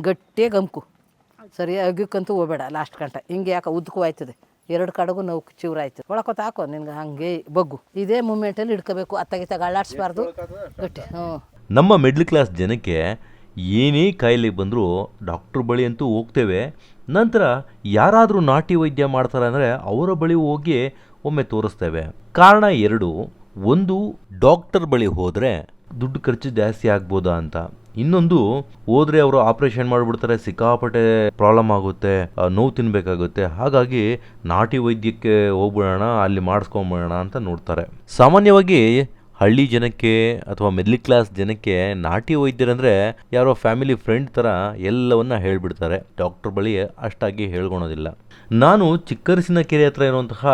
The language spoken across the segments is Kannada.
ಗಟ್ಟಿಯಾಗಿ ಗಮ್ಕು. ಸರಿ ಅಗ್ಯಕ್ಕಂತೂ ಹೋಗ್ಬೇಡ ಲಾಸ್ಟ್ ಗಂಟ. ಹಿಂಗೆ ಯಾಕೆ ಉದ್ದಕ್ಕೂ ಆಯ್ತದೆ. ಎರಡು ಕಡೆಗೂ ನೋವು ಚಿವ್ರ ಆಯ್ತು. ಒಳಕೊತ ಹಾಕೋ ನಿನ್ಗೆ ಹಂಗೆ ಬಗ್ಗು. ಇದೇ ಮೂಮೆಂಟಲ್ಲಿ ಹಿಡ್ಕೋಬೇಕು. ಅತ್ತಾಗಿತ್ತಾಗ ಅಳ್ಳಾಡಿಸ್ಬಾರ್ದು. ಗಟ್ಟಿ ಹ್ಞೂ. ನಮ್ಮ ಮಿಡ್ಲ್ ಕ್ಲಾಸ್ ಜನಕ್ಕೆ ಏನೇ ಕಾಯಿಲೆ ಬಂದರೂ ಡಾಕ್ಟ್ರ್ ಬಳಿ ಅಂತೂ ಹೋಗ್ತೇವೆ. ನಂತರ ಯಾರಾದರೂ ನಾಟಿ ವೈದ್ಯ ಮಾಡ್ತಾರೆ ಅಂದರೆ ಅವರ ಬಳಿ ಹೋಗಿ ಒಮ್ಮೆ ತೋರಿಸ್ತೇವೆ. ಕಾರಣ ಎರಡು ಒಂದು ಡಾಕ್ಟರ್ ಬಳಿ ಹೋದರೆ ದುಡ್ಡು ಖರ್ಚು ಜಾಸ್ತಿ ಆಗ್ಬೋದಾ ಅಂತ. ಇನ್ನೊಂದು, ಹೋದ್ರೆ ಅವರು ಆಪರೇಷನ್ ಮಾಡಿಬಿಡ್ತಾರೆ, ಸಿಕ್ಕಾಪಟ್ಟೆ ಪ್ರಾಬ್ಲಮ್ ಆಗುತ್ತೆ ನೋವು ತಿನ್ಬೇಕಾಗುತ್ತೆ. ಹಾಗಾಗಿ ನಾಟಿ ವೈದ್ಯಕ್ಕೆ ಹೋಗ್ಬಿಡೋಣ, ಅಲ್ಲಿ ಮಾಡಿಸ್ಕೊಂಬಿಡೋಣ ಅಂತ ನೋಡ್ತಾರೆ. ಸಾಮಾನ್ಯವಾಗಿ ಹಳ್ಳಿ ಜನಕ್ಕೆ ಅಥವಾ ಮಿಡ್ಲ್ ಕ್ಲಾಸ್ ಜನಕ್ಕೆ ನಾಟಿ ವೈದ್ಯರಂದ್ರೆ ಯಾರೋ ಫ್ಯಾಮಿಲಿ ಫ್ರೆಂಡ್ ಥರ ಎಲ್ಲವನ್ನ ಹೇಳಿಬಿಡ್ತಾರೆ. ಡಾಕ್ಟರ್ ಬಳಿ ಅಷ್ಟಾಗಿ ಹೇಳ್ಕೊಳೋದಿಲ್ಲ. ನಾನು ಚಿಕ್ಕರಸಿನ ಕೆರೆ ಹತ್ರ ಇರುವಂತಹ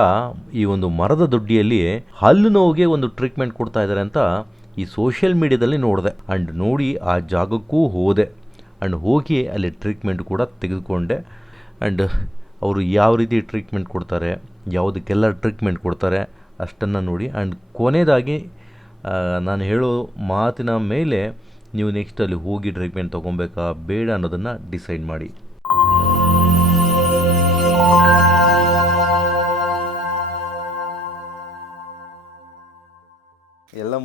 ಈ ಒಂದು ಮರದ ದೊಡ್ಡಿಯಲ್ಲಿ ಹಲ್ಲು ನೋವಿಗೆ ಒಂದು ಟ್ರೀಟ್ಮೆಂಟ್ ಕೊಡ್ತಾ ಇದ್ದಾರೆ ಅಂತ ಈ ಸೋಷಿಯಲ್ ಮೀಡಿಯಾದಲ್ಲಿ ನೋಡಿದೆ. ಆ್ಯಂಡ್ ನೋಡಿ ಆ ಜಾಗಕ್ಕೂ ಹೋದೆ. ಆ್ಯಂಡ್ ಹೋಗಿ ಅಲ್ಲಿ ಟ್ರೀಟ್ಮೆಂಟ್ ಕೂಡ ತೆಗೆದುಕೊಂಡೆ. ಆ್ಯಂಡ್ ಅವರು ಯಾವ ರೀತಿ ಟ್ರೀಟ್ಮೆಂಟ್ ಕೊಡ್ತಾರೆ, ಯಾವುದಕ್ಕೆಲ್ಲ ಟ್ರೀಟ್ಮೆಂಟ್ ಕೊಡ್ತಾರೆ ಅಷ್ಟನ್ನು ನೋಡಿ. ಆ್ಯಂಡ್ ಕೊನೆಯದಾಗಿ ನಾನು ಹೇಳೋ ಮಾತಿನ ಮೇಲೆ ನೀವು ನೆಕ್ಸ್ಟ್ ಅಲ್ಲಿ ಹೋಗಿ ಟ್ರೀಟ್ಮೆಂಟ್ ತೊಗೊಬೇಕಾ, ಬೇಡ ಅನ್ನೋದನ್ನು ಡಿಸೈಡ್ ಮಾಡಿ.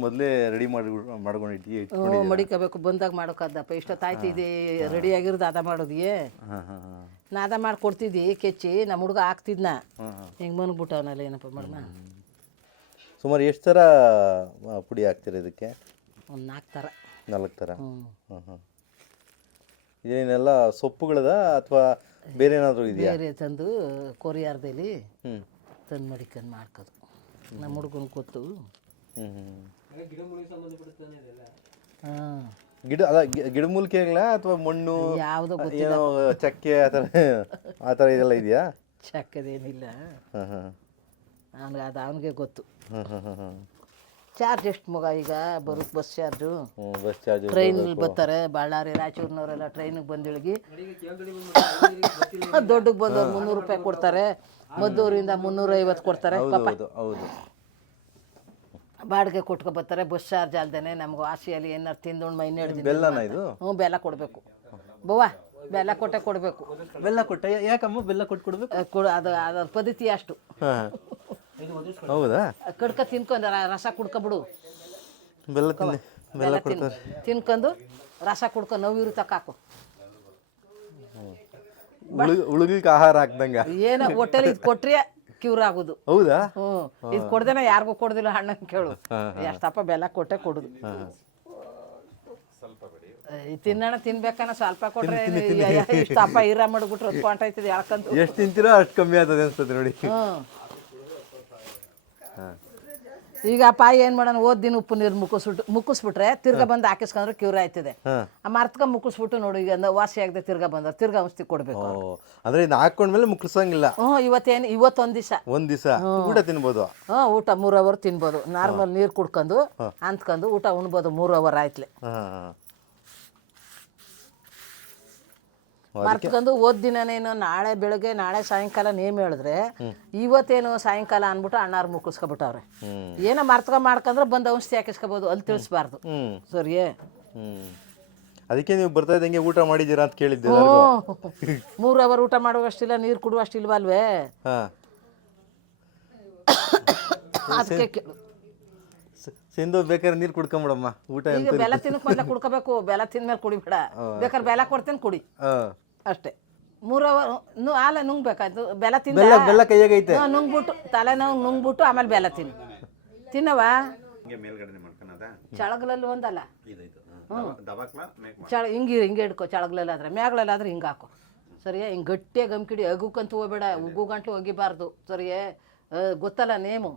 ಮೊದಲೇ ರೆಡಿ ಮಾಡಿ ಮಾಡ್ಕೊಂಡು ಇಟ್ಟು ಹ್ಞೂ ಮಡಿಕೋಬೇಕು ಬಂದಾಗ ಮಾಡೋಕ್ಕದ್ದಪ್ಪ ಇಷ್ಟೊತ್ತಾಯ್ತು ಇದೆ ರೆಡಿ ಆಗಿರೋದು ಅದ ಮಾಡೋದಿಯೇ? ಹಾಂ ಅದ ಮಾಡಿ ಕೊಡ್ತಿದ್ದಿ ಕೆಚ್ಚಿ ನಮ್ಮ ಹುಡುಗ ಹಾಕ್ತಿದ್ನ. ಹಿಂಗೆ ಮನ್ಬಿಟ್ಟವನಲ್ಲ ಏನಪ್ಪ ಮಾಡಮ್ಮ ಸುಮಾರು ಎಷ್ಟು ಥರ ಪುಡಿ ಹಾಕ್ತೀರ ಇದಕ್ಕೆ? ಒಂದು ನಾಲ್ಕು ಥರ ನಾಲ್ಕು ಥರ ಹ್ಞೂ ಹ್ಞೂ ಹಾಂ ಇದೇನೆಲ್ಲ ಸೊಪ್ಪುಗಳದ ಅಥವಾ ಬೇರೆ ಏನಾದರೂ ಇದೆಯಾ? ಬೇರೆ ತಂದು ಕೊರಿಯಾರ್ದಲ್ಲಿ ಹ್ಞೂ ತಂದು ಮಡಿಕೊಂಡು ಮಾಡ್ಕೋದು. ನಮ್ಮ ಹುಡುಗನ ಗೊತ್ತು ಹ್ಞೂ ಹ್ಞೂ ಗಿಡ ಅದ ಗಿಡ ಗಿಡಮೂಲಿಕೆಗಳ ಅಥವಾ ಮಣ್ಣು ಯಾವುದೋ ಏನೋ ಚಕ್ಕೆ ಆ ಥರ ಆ ಥರ ಇದೆಲ್ಲ ಇದೆಯಾ? ಚಕ್ಕದೇನಿಲ್ಲ. ಹಾಂ ಹಾಂ. ಅವ್ನಿಗೆ ಅದು ಅವನಿಗೆ ಗೊತ್ತು. ಹಾಂ ಹಾಂ ಹಾಂ ಹಾಂ. ಚಾರ್ಜ್ ಎಷ್ಟು ಮಗ ಈಗ? ಬರುತ್ತೆ ಬಸ್ ಚಾರ್ಜು ಹ್ಞೂ ಬಸ್ ಚಾರ್ಜ್ ಟ್ರೈನಲ್ಲಿ ಬರ್ತಾರೆ ಬಳ್ಳಾರಿ ರಾಯಚೂರಿನವರೆಲ್ಲ ಟ್ರೈನಿಗೆ ಬಂದಿಳಿಗಿ. ದೊಡ್ಡಗೆ ಬಂದವ್ರು ಮುನ್ನೂರು ರೂಪಾಯಿ ಕೊಡ್ತಾರೆ. ಮದ್ದೂರಿಂದ ಮುನ್ನೂರೈವತ್ತು ಕೊಡ್ತಾರೆ. ಪಾಪ. ಹೌದು ಹೌದು. ಬಾಡಿಗೆ ಕೊಟ್ಕೊಬರ್ತಾರೆ ಬಸ್ ಚಾರ್ಜ್ ಅಲ್ದೇನೆ ನಮ್ಗೆ ವಾಸಿಯಲ್ಲಿ ಏನಾರು ತಿಂದುಂಡು ಮೈ ನೆಡ್ದು ಬೆಲ್ಲನ ಇದು? ಹ್ಞೂ ಬೆಲ್ಲ ಕೊಡಬೇಕು. ಬವ್ವ ಬೆಲ್ಲ ಕೊಟ್ಟೆ ಕೊಡಬೇಕು. ಬೆಲ್ಲ ಕೊಟ್ಟೆ ಯಾಕಮ್ಮ ಬೆಲ್ಲ ಕೊಟ್ಟು ಕೊಡ್ಬೇಕು? ಕೊಡು ಅದು ಅದ್ರ ಪದ್ಧತಿ ಅಷ್ಟು. ಹಾಂ. ಹೌದಾ? ಕಡ್ಕ ತಿನ್ಕೊಂಡು ರಸ ಕುಡ್ಕೊಬಿಡು ಬೆಲ್ಲ ತಿನ್ನಿ ಬೆಲ್ಲ ತಿನ್ ತಿನ್ಕೊಂಡು ರಸ ಕುಡ್ಕೊಂಡು ಇರು ತಕ್ಕಾಕು ಉಳುಗ್ ಉಳುಗ್ಲಿಕ್ಕೆ ಆಹಾರ ಹಾಕ್ದಂಗ. ಏನೋ ಹೋಟೆಲ್ ಇದು ಕೊಟ್ರೆ ಕ್ಯೂರ್ ಆಗುದು. ಹೌದಾ? ಇದು ಕೊಡ್ದೇನ ಯಾರಿಗೂ ಕೊಡುದಿಲ್ಲ ಹಣ್ಣನ್ ಕೇಳು. ಎಷ್ಟಪ್ಪ ಬೆಲ್ಲ ಕೊಟ್ಟೆ ಕೊಡುದು. ತಿನ್ನಣ ತಿನ್ಬೇಕನ್ನ ಸ್ವಲ್ಪ ಕೊಟ್ರೆ ಇಷ್ಟಪ್ಪ ಇರ ಮಾಡ್ಬಿಟ್ರೆ ಆಯ್ತದ ಆಯ್ತದೆ ಯಾಕಂತ ಎಷ್ಟು ತಿಂತೀರೋ ಅಷ್ಟು ಕಮ್ಮಿ ಆಗ್ತದೆ ಅನ್ಸ್ತದೆ ನೋಡಿ. ಈಗ ಅಪ್ಪ ಏನ್ ಮಾಡೋಣ ಓದ್ ದಿನ ಉಪ್ಪು ನೀರು ಮುಕ್ಕಿಸ್ಬಿಟ್ಟು ಮುಕ್ಕಿಸ್ಬಿಟ್ರೆ ತಿರ್ಗಾ ಬಂದು ಹಾಕಿಸ್ಕೊಂಡ್ರೆ ಕ್ಯೂರ್ ಆಯ್ತದೆ. ಆ ಮರ್ತಕ ಮುಕ್ಕಿಸ್ಬಿಟ್ಟು ನೋಡಿ ಈಗ ಅಂದ ವಾಸಿ ಆಗದೆ ತಿರ್ಗಾ ಬಂದ ತಿರ್ಗಾ ಔಷಧಿ ಕೊಡ್ಬೇಕು ಓ ಅಂದ್ರೆ ಇದು ಹಾಕೊಂಡ್ಮೇಲೆ ಮುಕ್ಕಿಸಂಗಿಲ್ಲ ಹ್ಞೂ ಇವತ್ತೇನು ಇವತ್ತೊಂದ್ ದಿವಸ. ಒಂದ್ ದಿವಸ? ಊಟ ತಿನ್ಬೋದು? ಹ್ಞೂ ಊಟ ಮೂರ್ ಅವರ್ ತಿನ್ಬೋದು. ನಾರ್ಮಲ್ ನೀರು ಕುಡ್ಕೊಂಡು ಅಂತ್ಕೊಂಡು ಊಟ ಉಣ್ಬೋದು ಮೂರ್ ಅವರ್ ಆಯ್ತಲೆ ಹಾಂ ಹಾಂ ಮರ್ತ್ಕೊಂಡು ಓದ್ ದಿನನೇನು ನಾಳೆ ಬೆಳಗ್ಗೆ ನಾಳೆ ಸಾಯಂಕಾಲ ನೇಮ್ ಹೇಳಿದ್ರೆ ಇವತ್ತೇನು ಸಾಯಂಕಾಲ ಅನ್ಬಿಟ್ಟು ಅಣ್ಣಾರು ಮುಕ್ಕಿಸ್ಕೊಬಿಟ್ಟವ್ರೆ. ಹ್ಮ್. ಏನೋ ಮರ್ತ್ಕ ಮಾಡ್ಕೊಂಡ್ರೆ ಬಂದು ಔಷಧಿ ಹಾಕಿಸ್ಕೋಬೋದು ಅಲ್ಲಿ ತಿಳಿಸ್ಬಾರ್ದು. ಸರಿಯೇ ಅದಕ್ಕೆ ನೀವು ಬರ್ತಾ ಇದ್ದಂಗೆ ಊಟ ಮಾಡಿದ್ದೀರಾ ಅಂತ ಕೇಳಿದ್ದೆ ಮೂರ್ ಅವರ್ ಊಟ ಮಾಡುವಷ್ಟಿಲ್ಲ ನೀರು ಕುಡುವಷ್ಟಿಲ್ವಲ್ವೇ ಅಲ್ವೇ? ಅದಕ್ಕೆ ಸಿಂಧು ಬೇಕಾದ್ರೆ ನೀರು ಕುಡ್ಕೊಂಬಿಡಮ್ಮ. ಊಟ ಬೆಲ್ಲ ತಿನ್ನಕ್ ಮೊದಲ ಕುಡ್ಕೋಬೇಕು ಬೆಲ್ಲ ತಿಂದ್ಮೇಲೆ ಕುಡಿಬೇಡ. ಬೇಕಾದ್ರೆ ಬೆಲ್ಲ ಕೊಡ್ತೀನಿ ಕುಡಿ. ಅಷ್ಟೇ. ಮೂರು ಅವರ್ ನು ಹಾಲ ನುಂಗ್ಬೇಕಾಯ್ತು. ಬೆಲ್ಲ ತಿಂದ ಬೆಲ್ಲ ಬೆಲ್ಲ ಹ್ಞೂ, ನುಂಗ್ಬಿಟ್ಟು. ತಲೆನೋವು ನುಂಗ್ಬಿಟ್ಟು ಆಮೇಲೆ ಬೆಲ್ಲ ತಿನ್ನು. ತಿನ್ನವ? ಚಳಗಲಲ್ಲಿ ಒಂದಲ್ಲ. ಚಳ ಹಿಂಗೆ ಹಿಂಗೆ ಹಿಡ್ಕೊ ಮ್ಯಾಗಲಲ್ಲಿ ಆದ್ರೆ ಹಿಂಗೆ ಹಾಕೋ. ಸರಿಯಾ? ಹಿಂಗೆ ಗಟ್ಟಿಯಾಗಿ ಗಮ್ಕಿಡಿ ಅಗುಕಂತ ಹೋಗ್ಬೇಡ. ಉಗು ಗಂಟ್ಲು ಒಗಿಬಾರ್ದು. ಸರಿಯೇ? ಆ, ಗೊತ್ತಲ್ಲ ನೇಮು?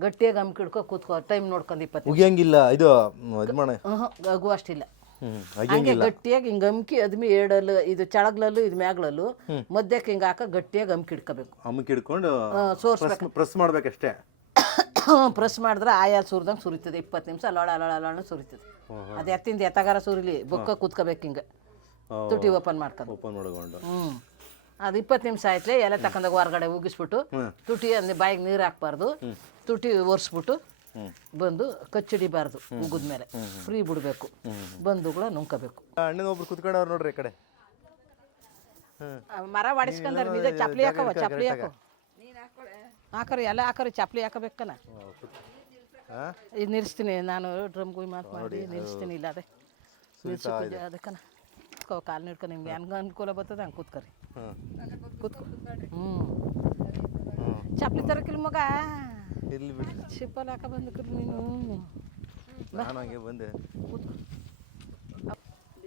ಗಟ್ಟಿಯಾಗಿ ಗಮ್ಕಿಡ್ಕೊ ಕೂತ್ಕೋ ಟೈಮ್ ನೋಡ್ಕೊಂಡು ಇಪ್ಪತ್ತು ಉಗಿಯಂಗಿಲ್ಲ. ಇದು ಮ್, ಇದು ಮಾಡ. ಹ್ಞೂ ಅಗು ಅಷ್ಟಿಲ್ಲ. ಹಂಗೆ ಗಟ್ಟಿಯಾಗಿ ಹಿಂಗೆ ಅಮ್ಕಿ ಅದ್ಮಿ ಏಡಲ್ಲು ಇದು ಚಳಗ್ಲಲ್ಲೂ ಇದು ಮ್ಯಾಗ್ಲಲ್ಲೂ ಮಧ್ಯಕ್ಕೆ ಹಿಂಗೆ ಹಾಕ ಗಟ್ಟಿಯಾಗಿ ಅಮ್ಕಿ ಇಡ್ಕೋಬೇಕು. ಅಮ್ಕಿ ಹಿಡ್ಕೊಂಡು ಸೋರ್ಸ್ಬೇಕು. ಪ್ರೆಸ್ ಮಾಡ್ಬೇಕಷ್ಟೇ? ಪ್ರೆಸ್ ಮಾಡಿದ್ರೆ ಆಯಾಲ್ ಸುರಿದಂಗೆ ಸುರಿತದೆ ಇಪ್ಪತ್ತು ನಿಮಿಷ ಲೋಳ ಲೋಳ ಲೊಳ ಸುರಿತದೆ. ಅದು ಎತ್ತಿಂದ ಎತ್ತಗಾರ ಸುರಿಲಿ ಬೊಕ್ಕ ಕೂತ್ಕೋಬೇಕು ಹಿಂಗೆ. ತುಟಿ ಓಪನ್ ಮಾಡ್ಕೊಂಡು. ಓಪನ್ ಮಾಡ್ಕೊಂಡು. ಹ್ಞೂ ಅದು ಇಪ್ಪತ್ತು ನಿಮಿಷ ಆಯ್ತಲೆ ಎಲೆ ತಕೊಂಡಾಗ ಹೊರಗಡೆ ಉಗಿಸ್ಬಿಟ್ಟು ತುಟಿ ಅಂದ್ರೆ ಬಾಯಿಗೆ ನೀರು ಹಾಕ್ಬಾರ್ದು. ತುಟಿ ಒರೆಸ್ಬಿಟ್ಟು ಬಂದು ಕಚ್ಚಿಡಿಬಾರ್ದು ಉಗಿದ್ಮೇಲೆ ಫ್ರೀ ಬಿಡಬೇಕು. ಬಂದು ಕೂಡ ನುಂಕಬೇಕು ಅಣ್ಣನ ಒಬ್ರು ಕುತ್ಕೊಂಡವ್ರು ನೋಡ್ರಿ ಈ ಕಡೆ. ಮರ ಹೊಡಿಸ್ಕೊಂಡಾರ ನಿಜ ಚಪ್ಲಿ ಹಾಕವ ಚಪ್ಪಲಿ ಹಾಕೋ ಹಾಕರು ಎಲ್ಲ ಹಾಕರು ಚಪ್ಪಲಿ ಹಾಕಬೇಕನ ಹಾಂ ಇದು ನಿಲ್ಲಿಸ್ತೀನಿ ನಾನು ಡ್ರಮ್ ಗುಯ್ ಮಾತು ಮಾಡಿ ನಿಲ್ಲಿಸ್ತೀನಿ ಇಲ್ಲ ಅದೇ ಪೂಜೆ ಅದಕ್ಕನ. ಕೋ ಕಾಲು ನಿಡ್ಕೊ ನಿಮ್ಗೆ ಹೆಂಗೆ ಅನುಕೂಲ ಬರ್ತದೆ ಹಂಗೆ ಕೂತ್ಕರಿ. ಹಾಂ ಕೂತ್ಕೊ. ಹ್ಞೂ ಹ್ಞೂ ಚಪ್ಲಿ ತರಕಿಲ್ಲ ಮಗ. ಇರ್ಲಿ ಬಿಡಿ. ಶಿಪ್ಪಲ್ಲಿ ಹಾಕ ಬಂದಕ್ರಿ ನೀನು. ನಾನು ಹಂಗೆ ಬಂದೆ.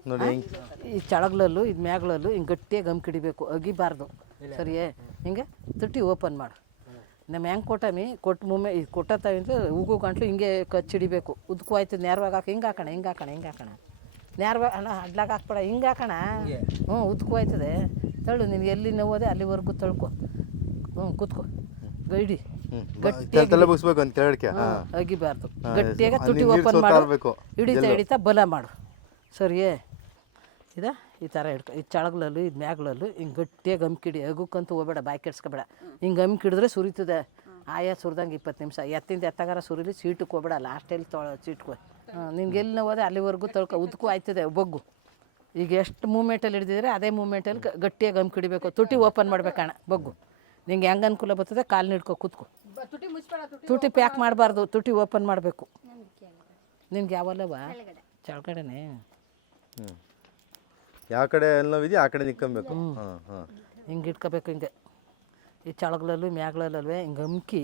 ನೋಡಿ ಹೆಂಗೆ. ಈ ಚಳಗ್ಲಲ್ಲೂ ಇದು ಮ್ಯಾಗ್ಲಲ್ಲೂ ಹಿಂಗೆ ಗಟ್ಟಿಯಾಗಿ ಗಮ್ ಕಿಡಿಬೇಕು ಅಗಿಬಾರ್ದು. ಸರಿಯೇ? ಹಿಂಗೆ ತುಟ್ಟಿ ಓಪನ್ ಮಾಡು. ನಮ್ಮ ಹೆಂಗೆ ಕೊಟ್ಟಮಿ ಕೊಟ್ಟು ಮುಮ್ಮೆ ಇದು ಕೊಟ್ಟತ್ತವಿಂದ ಉಗು ಗಂಟ್ಲು ಹಿಂಗೆ ಕಚ್ಚಿಡಿಬೇಕು ಉದ್ಕು ಆಯ್ತು ನೇರವಾಗಿ ಹಾಕಿ ಹಿಂಗೆ ಹಾಕೋಣ ಹಿಂಗೆ ಹಾಕೋಣ ಹಿಂಗೆ ಹಾಕೋಣ. ನೇರವಾಗಿ ಅಣ್ಣ ಅಡ್ಲಾಗ ಹಾಕ್ಬೇಡ ಹಿಂಗೆ ಹಾಕೋಣ. ಹ್ಞೂ ಉದ್ಕು ಆಯ್ತದೆ. ತಳ್ಳು ನಿನಗೆ ಎಲ್ಲಿ ನೋವೋದೆ ಅಲ್ಲಿವರೆಗೂ ತಳ್ಕೊ. ಹ್ಞೂ ಕೂತ್ಕೊ. ಗೈಡಿ. ತಲೆ ಅಂತ ಹೇಳಕ್ಕೆ ಅಗಿಬಾರ್ದು. ಗಟ್ಟಿಯಾಗಿ ತುಟಿ ಓಪನ್ ಮಾಡಬೇಕು ಮಾಡು. ಹಿಡಿತಾ ಹಿಡಿತಾ ಬಲ ಮಾಡು. ಸರಿಯೇ? ಇದ? ಈ ಥರ ಹಿಡ್ಕೊ ಇದು ಚಳಗ್ಲಲ್ಲೂ ಇದು ಮ್ಯಾಗ್ಲಲ್ಲೂ ಹಿಂಗೆ ಗಟ್ಟಿಯಾಗಿ ಗಮ್ಕಿಡಿ ಅಗುಕ್ಕಂತೂ ಹೋಗ್ಬೇಡ ಬಾಯಿ ಕೆಡ್ಸ್ಕೊಬೇಡ. ಹಿಂಗೆ ಗಮ್ಕಿಡಿದ್ರೆ ಸುರಿತದೆ. ಆಯಾ ಸುರಿದಂಗೆ ಇಪ್ಪತ್ತು ನಿಮಿಷ. ಎತ್ತಿಂದ ಎತ್ತಗಾರ ಸುರಿಲಿ ಸೀಟಿಗೆ ಹೋಗ್ಬೇಡ. ಲಾಸ್ಟಲ್ಲಿ ತೊಳ ಸೀಟ್ಕೊ ಹೋಯ್ ನಿನ್ಗೆ ಎಲ್ಲಿ ಹೋದೆ ಅಲ್ಲಿವರೆಗೂ ತೊಳ್ಕೊ. ಉದ್ಕು ಆಯ್ತದೆ ಬಗ್ಗು. ಈಗ ಎಷ್ಟು ಮೂಮೆಂಟಲ್ಲಿ ಹಿಡಿದಿದ್ರೆ ಅದೇ ಮೂಮೆಂಟಲ್ಲಿ ಗಟ್ಟಿಯಾಗಿ ಗಮ್ ಕಿಡಿಬೇಕು. ತುಟಿ ಓಪನ್ ಮಾಡ್ಬೇಕಣ್ಣ ಬಗ್ಗು. ನಿಂಗೆ ಹೆಂಗೆ ಅನುಕೂಲ ಬರ್ತದೆ ಕಾಲು ಹಿಡ್ಕೊ ಕೂತ್ಕೊ. ತುಟಿ ಪ್ಯಾಕ್ ಮಾಡಬಾರ್ದು ತುಟಿ ಓಪನ್ ಮಾಡಬೇಕು. ನಿನ್ಗೆ ಯಾವಲ್ಲವ? ಕೆಳಗಡೆನೆ? ಹ್ಞೂ ಯಾವ ಕಡೆ ನೋವಿದೆಯೋ ಆ ಕಡೆ ನಿಕ್ಕೊಬೇಕು. ಹಾಂ ಹಾಂ. ಹಿಂಗೆ ಇಟ್ಕೋಬೇಕು ಹಿಂಗೆ. ಈ ಚಳಗಳಲ್ಲೂ ಮ್ಯಾಗ್ಲಲ್ಲಲ್ವೇ ಹಿಂಗೆ ಅಮ್ಕಿ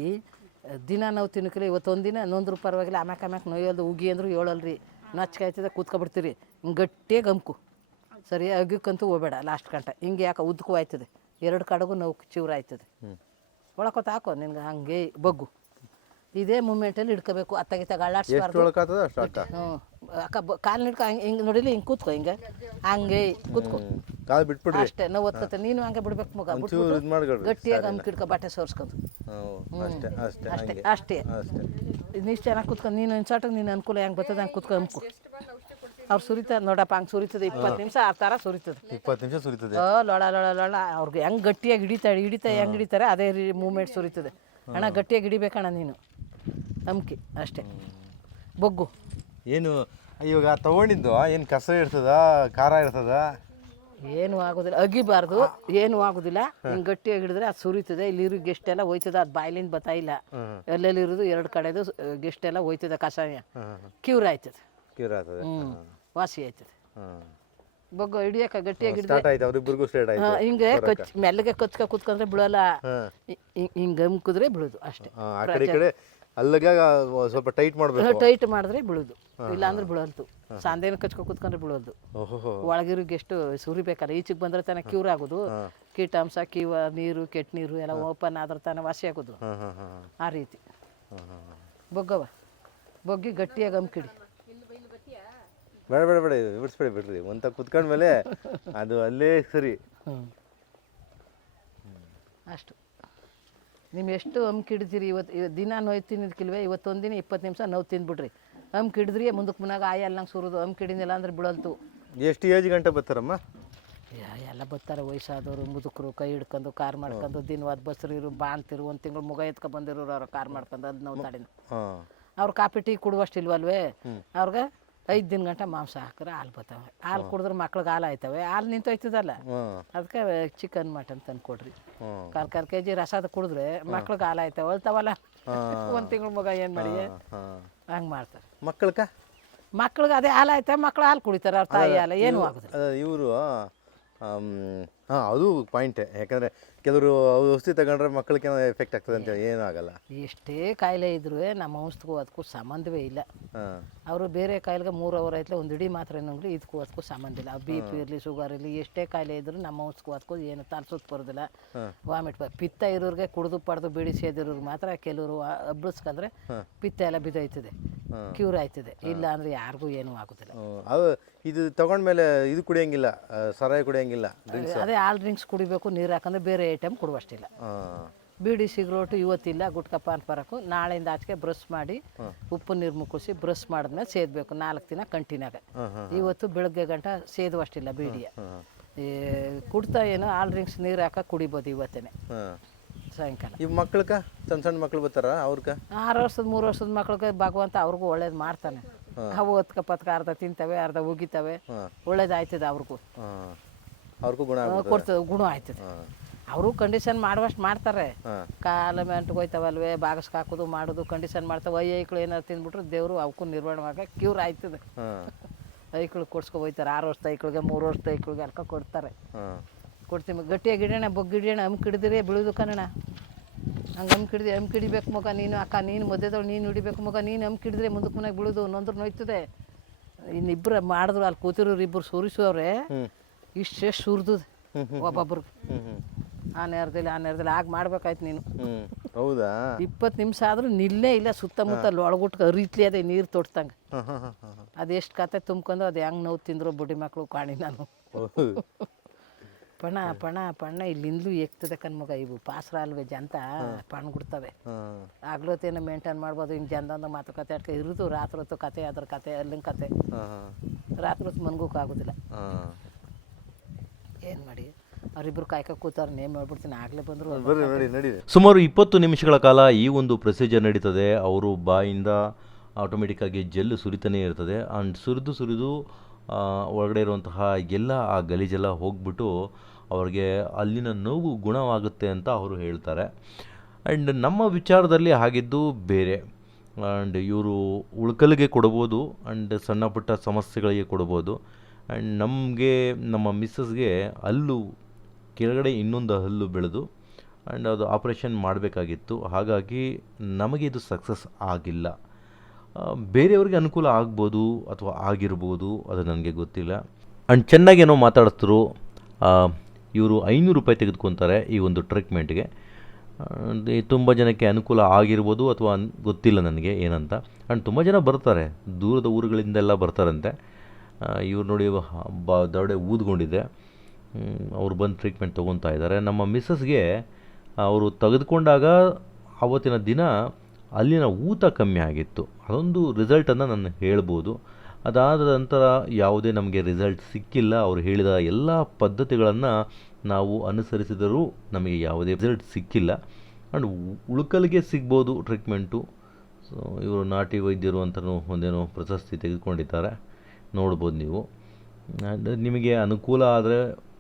ದಿನ ನಾವು ತಿನ್ನಕ್ರಿ ಇವತ್ತೊಂದು ದಿನ ನೊಂದ್ರು ಪರವಾಗಿಲ್ಲ ಆಮ್ಯಾಕ ಆಮ್ಯಾಕೆ ನೋಯೋದು ಉಗಿ ಅಂದ್ರು ಹೇಳಲ್ರಿ ನಚ್ಕಾಯ್ತದೆ ಕೂತ್ಕೊಬಿಡ್ತೀರಿ. ಹಿಂಗೆ ಗಟ್ಟಿಯಾಗಿ ಗಮ್ಕು ಸರಿ ಅಗಿಕ್ಕಂತೂ ಹೋಗ್ಬೇಡ ಲಾಸ್ಟ್ ಗಂಟೆ. ಹಿಂಗೆ ಯಾಕೆ ಉದ್ಕು ಆಯ್ತದೆ. ಎರಡು ಕಡೆಗೂ ನೋವು ಚಿವ್ರ ಆಯ್ತದೆ ಒಳಕೊತ್ತ ಹಾಕೋ ನಿನ್ಗೆ ಹಂಗೆ ಬಗ್ಗು. ಇದೇ ಮೂಮೆಂಟಲ್ಲಿ ಹಿಡ್ಕೋಬೇಕು ಅಷ್ಟು ಅಕ್ಕ ಹ್ಞೂ ಅಕ್ಕ ಕಾಲು ಹಿಡ್ಕೊ ಹಂಗೆ ಹಿಂಗೆ ನೋಡಿಲಿ ಹಿಂಗೆ ಕೂತ್ಕೊ ಹಿಂಗೆ. ಹಂಗೆ ಕೂತ್ಕೊ. ಕಾಲು ಬಿಟ್ಬಿಡ್ರಿ. ಅಷ್ಟೇ ನಾವು ಒತ್ತತೆ ನೀನು ಹಂಗೆ ಬಿಡ್ಬೇಕು ಮಗ. ಗಟ್ಟಿಯಾಗಿ ಹಂಗೆ ಕಿಡ್ಕೊ ಬಟ್ಟೆ ಸೋರ್ಸ್ಕೊಂಡು. ಅಷ್ಟೇ ಅಷ್ಟೇ ಅಷ್ಟೇ ನೀಷ್ಟು ಚೆನ್ನಾಗಿ ಕೂತ್ಕೊಂಡು ನೀನು ಇನ್ಸಾಟಕ್ಕೆ ನೀನು ಅನುಕೂಲ ಹೆಂಗೆ ಬರ್ತದೆ ಹಂಗೆ ಕೂತ್ಕೊ ಹಂಕು ಅವ್ರು ಸುರಿತದೆ ನೋಡಪ್ಪ ಹಂಗೆ ಸುರಿತದೆ. ಇಪ್ಪತ್ತು ನಿಮಿಷ ಆ ಥರ ಸುರಿತದೆ. ಇಪ್ಪತ್ತು ನಿಮಿಷ ಸುರಿತದೆ. ಓ ಲೊಳ ಲೊಳ ಲೊಳ. ಅವ್ರಿಗೆ ಹೆಂಗೆ ಗಟ್ಟಿಯಾಗಿ ಹಿಡಿತಾರೆ ಹಿಡಿತಾ ಹೆಂಗೆ ಹಿಡಿತಾರೆ ಅದೇ ರೀ ಮೂಮೆಂಟ್ ಸುರಿತದೆ. ಅಣ್ಣ ಗಟ್ಟಿಯಾಗಿ ಹಿಡಿಬೇಕಣ್ಣ ನೀನು. ನಂಬಿಕೆ ಅಷ್ಟೇ. ಬೊಗ್ಗು. ಏನು ಇವಾಗ ತಗೊಂಡಿದ್ದು ಏನು ಕಸ ಇರ್ತದ ಖಾರ ಇರ್ತದ? ಏನು ಆಗೋದಿಲ್ಲ. ಅಗಿಬಾರ್ದು ಏನು ಆಗೋದಿಲ್ಲ. ಹಿಂಗೆ ಗಟ್ಟಿಯಾಗಿ ಹಿಡಿದ್ರೆ ಅದು ಸುರಿತದೆ. ಇಲ್ಲಿ ಇರೋ ಗೆಸ್ಟ್ ಎಲ್ಲ ಹೋಯ್ತದೆ ಅದು ಬಾಯ್ಲಿಂದ ಬತ್ತಾ ಇಲ್ಲ. ಎಲ್ಲೆಲ್ಲಿ ಇರೋದು ಎರಡು ಕಡೆದು ಗೆಸ್ಟ್ ಎಲ್ಲ ಹೋಯ್ತದೆ ಕಷಾಯ. ಕ್ಯೂರ್ ಆಯ್ತದೆ. ಕ್ಯೂರ್ ಆಗ್ತದೆ ಹ್ಞೂ ವಾಸಿ ಆಯ್ತದೆ. ಬಗ್ಗ ಹಿಡಿಯಕ ಗಟ್ಟಿಯಾಗಿ ಸ್ಟಾರ್ಟ್ ಆಯ್ತು ಅವ್ರಿಬ್ರಿಗೂ ಸ್ಟಾರ್ಟ್ ಆಯ್ತು ಹಾ, ಹಿಂಗೆ ಕಚ್ ಮೆಲ್ಲಗೆ ಕಚ್ಕ ಕುತ್ಕೊಂಡ್ರೆ ಬಿಡೋಲ್ಲ. ಹಿಂಗೆ ಅಮ್ಕಿದ್ರೆ ಬಿಡೋದು ಅಷ್ಟೇ. ಆ ಕಡೆ ಈ ಕಡೆ ಅಲ್ಲಿಗೆ ಸ್ವಲ್ಪ ಟೈಟ್ ಮಾಡಬೇಕು. ಟೈಟ್ ಮಾಡಿದ್ರೆ ಬಿಡೋದು. ಇಲ್ಲ ಅಂದ್ರೆ ಸಾಂದೇನ ಕಚ್ಕೊ ಕುತ್ಕೊಂಡ್ರೆ ಬಿಡೋದು. ಒಳಗಿರು ಒಳಗಿರಿಗೆ ಸುರಿ ಸುರಿಬೇಕಲ್ಲ ಈಚೆಗೆ ಬಂದ್ರೆ ತಾನೇ ಕ್ಯೂರ್ ಆಗೋದು. ಕೀಟಾಂಶ ಕೀವ ನೀರು ಕೆಟ್ಟ ನೀರು ಎಲ್ಲ ಓಪನ್ ಆದ್ರೆ ತಾನೇ ವಾಸಿ ಆಗುದು. ಆ ರೀತಿ. ಬೊಗ್ಗವ ಬೊಗ್ಗಿ ಗಟ್ಟಿಯಾಗಿ ಅಮ್ಕಿಡಿ ಬೇಡ ಬೇಡ ಬೇಡ ಬಿಡಿಸ್ಬೇಡಿ ಬಿಡ್ರಿ. ಒಂತ ಕುತ್ಕೊಂಡ್ಮೇಲೆ ಅದು ಅಲ್ಲೇ ಸರಿ. ಅಷ್ಟು. ನೀವು ಎಷ್ಟು ಹಮ್ಕ್ ಹಿಡ್ದಿರಿ ಇವತ್ತು ದಿನ ನೋಯ್ ತಿನ್ನಿದ್ಕಿಲ್ವೆ ಇವತ್ತೊಂದು ದಿನ ಇಪ್ಪತ್ತು ನಿಮಿಷ ನೋವು ತಿಂದ್ಬಿಡ್ರಿ. ಹಮ್ಕ್ ಹಿಡಿದ್ರಿ ಮುಂದಕ್ಕೆ ಮುನ್ನಾಗ ಆಯ ಅಲ್ಲಂಗೆ ಸುರಿದು ಹಮ್ಕ್ ಹಿಡಿದಿಲ್ಲ ಅಂದ್ರೆ ಬಿಡಲ್ತು ಎಷ್ಟು ಏಜ್ ಗಂಟೆ ಬರ್ತಾರಮ್ಮ? ಯಾ- ಎಲ್ಲ ಬರ್ತಾರೆ ವಯಸ್ಸಾದವರು ಮುದುಕರು ಕೈ ಹಿಡ್ಕೊಂಡು ಕಾರ್ ಮಾಡ್ಕೊಂಡು ದಿನವಾದ ಬಸ್ರಿರು ಬಾಣ್ತಿರು ಒಂದು ತಿಂಗಳು ಮುಗ ಎತ್ಕೊ ಬಂದಿರೋರು ಅವ್ರು ಕಾರ್ ಮಾಡ್ಕೊಂಡು ಅದು ನೋವು ತಾಡಿನ ಅವ್ರು ಕಾಪಿ ಟೀ ಕುಡುವಷ್ಟಿಲ್ವಲ್ವೇ ಅವ್ರಿಗೆ ಐದು ದಿನ ಗಂಟೆ ಮಾಂಸ ಹಾಕಿದ್ರೆ ಹಾಲು ಬರ್ತವೆ. ಹಾಲು ಕುಡಿದ್ರೆ ಮಕ್ಳಿಗೆ ಹಾಲು ಆಯ್ತವೆ. ಹಾಲು ನಿಂತೋಯ್ತದಲ್ಲ ಅದಕ್ಕೆ ಚಿಕನ್ ಮಟನ್ ತಂದು ಕೊಡ್ರಿ. ಕಾಲು ಕಾಲು ಕೆ ಜಿ ರಸದ ಕುಡಿದ್ರೆ ಮಕ್ಳಿಗೆ ಹಾಲು ಆಯ್ತವೆ. ಅಲ್ತಾವಲ್ಲ ಒಂದು ತಿಂಗಳ ಮಗ ಏನು ಮಾಡಿ? ಹಂಗೆ ಮಾಡ್ತಾರೆ. ಮಕ್ಕಳಕ್ಕ ಮಕ್ಳಿಗೆ ಅದೇ ಹಾಲು ಆಯ್ತಾ ಮಕ್ಳು ಹಾಲು ಕುಡಿತಾರೆ. ಅವ್ರ ತಾಯಿ ಹಾಲು ಏನು ಆಗುದಿಲ್ಲ. ಇವರು ಹಾಂ ಅದು ಪಾಯಿಂಟ್ ಯಾಕಂದರೆ ಕೆಲವರು ಔಷಧಿ ತಗೊಂಡ್ರೆ ಮಕ್ಕಳಿಗೆ ಎಫೆಕ್ಟ್ ಆಗ್ತದೆ ಅಂತ ಏನೂ ಆಗಲ್ಲ. ಎಷ್ಟೇ ಕಾಯಿಲೆ ಇದ್ರೂ ನಮ್ಮ ಔಷಧಿಗೂ ಅದಕ್ಕೂ ಸಂಬಂಧವೇ ಇಲ್ಲ. ಹಾಂ. ಅವರು ಬೇರೆ ಕಾಯಿಲೆಗೆ ಮೂರು ಅವರ್ ಐತ್ಲೆ ಒಂದು ಇಡೀ ಮಾತ್ರ ಏನೋ ಇದಕ್ಕೂ ಅದಕ್ಕೂ ಸಂಬಂಧ ಇಲ್ಲ. ಬಿ ಪಿ ಇರಲಿ ಶುಗರ್ ಇರಲಿ ಎಷ್ಟೇ ಕಾಯಿಲೆ ಇದ್ರೂ ನಮ್ಮ ಔಷಧಿಗೂ ಅದಕ್ಕೂ ಏನು ತಲ್ಸೋದು ಬರೋದಿಲ್ಲ. ವಾಮಿಟ್ ಪಿತ್ತ ಇರೋರಿಗೆ ಕುಡಿದು ಪಡೆದು ಬಿಡಿ ಸೇದಿರೋರಿಗೆ ಮಾತ್ರ ಕೆಲವರು ಹಬ್ಬಿಸ್ಕೊಂಡ್ರೆ ಪಿತ್ತ ಎಲ್ಲ ಬಿದ್ದೋಯ್ತದೆ. ಕ್ಯೂರ್ ಆಯ್ತದೆ ಇಲ್ಲ ಅಂದ್ರೆ ಯಾರಿಗೂ ಏನೂ ಆಗುದಿಲ್ಲ. ಅದು ಇದು ತಗೊಂಡ್ಮೇಲೆ ಇದು ಕುಡಿಯಂಗಿಲ್ಲ ಸರಾಯ ಕುಡಿಯಂಗಿಲ್ಲ ಅದೇ ಆಲ್ ಡ್ರಿಂಕ್ಸ್ ಕುಡಿಬೇಕು ನೀರು ಹಾಕಂದ್ರೆ ಬೇರೆ ಐಟಮ್ ಕೊಡುವಷ್ಟಿಲ್ಲ. ಬೀಡಿ ಸಿಗರೋಟು ಇವತ್ತಿಲ್ಲ ಗುಟ್ಕ ಪಾನ್ ಪರಕು. ನಾಳೆಯಿಂದ ಆಚೆಗೆ ಬ್ರಷ್ ಮಾಡಿ ಉಪ್ಪು ನೀರು ಮುಕ್ಕಿಸಿ ಬ್ರಷ್ ಮಾಡಿದ್ಮೇಲೆ ಸೇದಬೇಕು ನಾಲ್ಕು ದಿನ ಕಂಟಿನ್ಯಾಗ. ಇವತ್ತು ಬೆಳಗ್ಗೆ ಗಂಟ ಸೇದುವಷ್ಟಿಲ್ಲ ಬೀಡಿಯ. ಕುಡ್ತಾ ಏನೋ ಆಲ್ ಡ್ರಿಂಕ್ಸ್ ನೀರು ಹಾಕ ಕುಡಿಬೋದು ಇವತ್ತೇನೆ. ಸಾಯಂಕಾಲ. ಈ ಮಕ್ಳಕ್ಕ ಸಣ್ಣ ಸಣ್ಣ ಮಕ್ಳು ಬರ್ತಾರ ಅವ್ರಕ್ಕ? ಆರು ವರ್ಷದ ಮೂರು ವರ್ಷದ ಮಕ್ಳಿಗೆ ಭಗವಂತ ಅವ್ರಿಗೂ ಒಳ್ಳೇದು ಮಾಡ್ತಾನೆ. ಅವು ಹೊತ್ಕ ಪತ್ಕ ಅರ್ಧ ತಿಂತವೆ ಅರ್ಧ ಉಗಿತವೆ. ಒಳ್ಳೇದಾಯ್ತದೆ ಅವ್ರಿಗೂ. ಅವ್ರಿಗೂ ಗುಣ ಕೊಡ್ತದೆ ಗುಣ ಆಯ್ತದೆ. ಅವರು ಕಂಡೀಷನ್ ಮಾಡುವಷ್ಟು ಮಾಡ್ತಾರೆ. ಕಾಲ ಮೆಂಟ್ಗೆ ಹೋಯ್ತಾವಲ್ವೇ ಬಾಗಸ್ಕ ಹಾಕೋದು ಮಾಡೋದು ಕಂಡೀಷನ್ ಮಾಡ್ತಾವೆ. ಅಯ್ಯ ಐಕ್ಳು ಏನಾರು ತಿಂದ್ಬಿಟ್ರೆ ದೇವರು ಅವಕ್ಕೂ ನಿರ್ವಹಣೆವಾಗ ಕ್ಯೂರ್ ಆಯ್ತದೆ. ಐಕ್ಳು ಕೊಡ್ಸ್ಕೊ ಹೋಯ್ತಾರೆ. ಆರು ವರ್ಷದ ಐಕ್ಳಿಗೆ ಮೂರು ವರ್ಷದ ಐಕ್ಳಿಗೆ ಅರ್ಕ ಕೊಡ್ತಾರೆ. ಹಾಂ ಕೊಡ್ತೀವಿ ಗಟ್ಟಿಯಾಗಿ ಹಿಡಿಯೋಣ ಬೊಗ್ಗು ಹಿಡಿಯೋಣ ಅಮ್ಮ ಹಿಡಿದ್ರೆ ಬೀಳುದು ಕನ್ನಡ. ಹಂಗೆ ಹಮ್ಕ್ ಹಿಡಿದು ಅಮ್ಮ ಕಿಡಿಬೇಕು ಮಗ ನೀನು. ಅಕ್ಕ ನೀನು ಮದ್ಯದವಳು ನೀನು ಹಿಡಿಬೇಕು ಮಗ. ನೀನು ಅಮ್ಮ ಹಿಡಿದ್ರೆ ಮುಂದಕ್ಕೆ ಮನೆಗೆ ಬೀಳುದು ನೊಂದ್ರೆ ನೋಯ್ತದೆ. ಇನ್ನಿಬ್ಬರು ಮಾಡಿದ್ರು ಅಲ್ಲಿ ಕೂತಿರೋರು ಇಬ್ಬರು ಸುರಿಸೋರೆ ಇಷ್ಟು ಎಷ್ಟು ಸುರಿದು ಒಬ್ಬೊಬ್ರಿಗೆ ಆ ನೇರದಲ್ಲಿ ಆ ನೇರದಲ್ಲಿ ಆಗ ಮಾಡ್ಬೇಕಾಯ್ತು ನೀನು. ಹೌದಾ? ಇಪ್ಪತ್ತು ನಿಮಿಷ ಆದರೂ ನಿಲ್ಲೇ ಇಲ್ಲ ಸುತ್ತಮುತ್ತ ಒಳಗುಟ್ಕ ರೀತಿ ಅದೇ ನೀರು ತೊಡ್ತಂಗೆ. ಅದೆಷ್ಟು ಕತೆ ತುಂಬ್ಕೊಂಡು ಅದು ಹೆಂಗೆ ನೋವು ತಿಂದ್ರು ಬುಡಿ ಮಕ್ಕಳು ಕಾಣಿ ನಾನು. ಪಣ ಪಣ ಪಣ ಇಲ್ಲಿಂದಲೂ ಎಕ್ತದೆ ಕಣ್ಮಗ ಇವು. ಪಾಸ್ರ ಅಲ್ವೇ ಜಂತ ಪಣ್ ಆಗ್ಲೋತೇನ ಮೇಂಟೈನ್ ಮಾಡ್ಬೋದು ಹಿಂಗೆ ಮಾತು ಕತೆ ಆಡ್ಕ ಇರುದು ರಾತ್ರಿ ಹೊತ್ತು ಕತೆ ಅದ್ರ ಕತೆ ಅಲ್ಲಿನ ಕತೆ. ಹಾಂ ಹಾಂ. ರಾತ್ರಿ ಹೊತ್ತು ಮನ್ಗೋಕೆ ಆಗೋದಿಲ್ಲ. ಹಾಂ. ಏನು ಮಾಡಿ? ಅವರಿಬ್ರು ಕಾಯ್ಕ ಕೂತಾರ ನೇಮ್ ಹೇಳ್ಬಿಡ್ತೀನಿ ಆಗಲೇ ಬಂದರು ನಡಿ ನಡಿ ಸುಮಾರು ಇಪ್ಪತ್ತು ನಿಮಿಷಗಳ ಕಾಲ ಈ ಒಂದು ಪ್ರೊಸೀಜರ್ ನಡೀತದೆ. ಅವರು ಬಾಯಿಂದ ಆಟೋಮೆಟಿಕ್ಕಾಗಿ ಜೆಲ್ ಸುರಿತಾನೆ ಇರ್ತದೆ. ಆ್ಯಂಡ್ ಸುರಿದು ಸುರಿದು ಆ, ಒಳಗಡೆ ಇರುವಂತಹ ಎಲ್ಲ ಆ ಗಲೀಜೆಲ್ಲ ಹೋಗ್ಬಿಟ್ಟು ಅವ್ರಿಗೆ ಅಲ್ಲಿನ ನೋವು ಗುಣವಾಗುತ್ತೆ ಅಂತ ಅವರು ಹೇಳ್ತಾರೆ. ಆ್ಯಂಡ್ ನಮ್ಮ ವಿಚಾರದಲ್ಲಿ ಆಗಿದ್ದು ಬೇರೆ. ಆ್ಯಂಡ್ ಇವರು ಉಳ್ಕಲ್ಗೆ ಕೊಡ್ಬೋದು ಆ್ಯಂಡ್ ಸಣ್ಣ ಪುಟ್ಟ ಸಮಸ್ಯೆಗಳಿಗೆ ಕೊಡ್ಬೋದು. ಆ್ಯಂಡ್ ನಮಗೆ, ನಮ್ಮ ಮಿಸ್ಸಸ್ಗೆ ಹಲ್ಲು, ಕೆಳಗಡೆ ಇನ್ನೊಂದು ಹಲ್ಲು ಬೆಳೆದು ಆ್ಯಂಡ್ ಅದು ಆಪ್ರೇಷನ್ ಮಾಡಬೇಕಾಗಿತ್ತು. ಹಾಗಾಗಿ ನಮಗೆ ಇದು ಸಕ್ಸಸ್ ಆಗಿಲ್ಲ. ಬೇರೆಯವ್ರಿಗೆ ಅನುಕೂಲ ಆಗ್ಬೋದು ಅಥವಾ ಆಗಿರ್ಬೋದು ಅದು ನನಗೆ ಗೊತ್ತಿಲ್ಲ. ಆ್ಯಂಡ್ ಚೆನ್ನಾಗೇನೋ ಮಾತಾಡಿಸ್ತರು ಇವರು ಐನೂರು ರೂಪಾಯಿ ತೆಗೆದುಕೊತಾರೆ ಈ ಒಂದು ಟ್ರೀಟ್ಮೆಂಟ್ಗೆ. ತುಂಬ ಜನಕ್ಕೆ ಅನುಕೂಲ ಆಗಿರ್ಬೋದು ಅಥವಾ ಗೊತ್ತಿಲ್ಲ ನನಗೆ ಏನಂತ. ಆ್ಯಂಡ್ ತುಂಬ ಜನ ಬರ್ತಾರೆ. ದೂರದ ಊರುಗಳಿಂದೆಲ್ಲ ಬರ್ತಾರಂತೆ. ಇವ್ರು ನೋಡಿ ಬ ದವಡೆ ಊದ್ಕೊಂಡಿದೆ. ಅವ್ರು ಬಂದು ಟ್ರೀಟ್ಮೆಂಟ್ ತೊಗೊತಾ ಇದ್ದಾರೆ. ನಮ್ಮ ಮಿಸ್ಸಸ್ಗೆ ಅವರು ತೆಗೆದುಕೊಂಡಾಗ ಆವತ್ತಿನ ದಿನ ಅಲ್ಲಿನ ಊತ ಕಮ್ಮಿ ಆಗಿತ್ತು. ಅದೊಂದು ರಿಸಲ್ಟನ್ನು ನಾನು ಹೇಳ್ಬೋದು. ಅದಾದ ನಂತರ ಯಾವುದೇ ನಮಗೆ ರಿಸಲ್ಟ್ ಸಿಕ್ಕಿಲ್ಲ. ಅವರು ಹೇಳಿದ ಎಲ್ಲ ಪದ್ಧತಿಗಳನ್ನು ನಾವು ಅನುಸರಿಸಿದರೂ ನಮಗೆ ಯಾವುದೇ ರಿಸಲ್ಟ್ ಸಿಕ್ಕಿಲ್ಲ. ಆ್ಯಂಡ್ ಉಳ್ಕಲ್ಗೆ ಸಿಗ್ಬೋದು ಟ್ರೀಟ್ಮೆಂಟು ಸೊ ಇವರು ನಾಟಿ ವೈದ್ಯರು ಅಂತಲೂ ಒಂದೇನೋ ಪ್ರಶಸ್ತಿ ತೆಗೆದುಕೊಂಡಿದ್ದಾರೆ. ನೋಡ್ಬೋದು ನೀವು. ಆ್ಯಂಡ್ ನಿಮಗೆ ಅನುಕೂಲ ಆದರೆ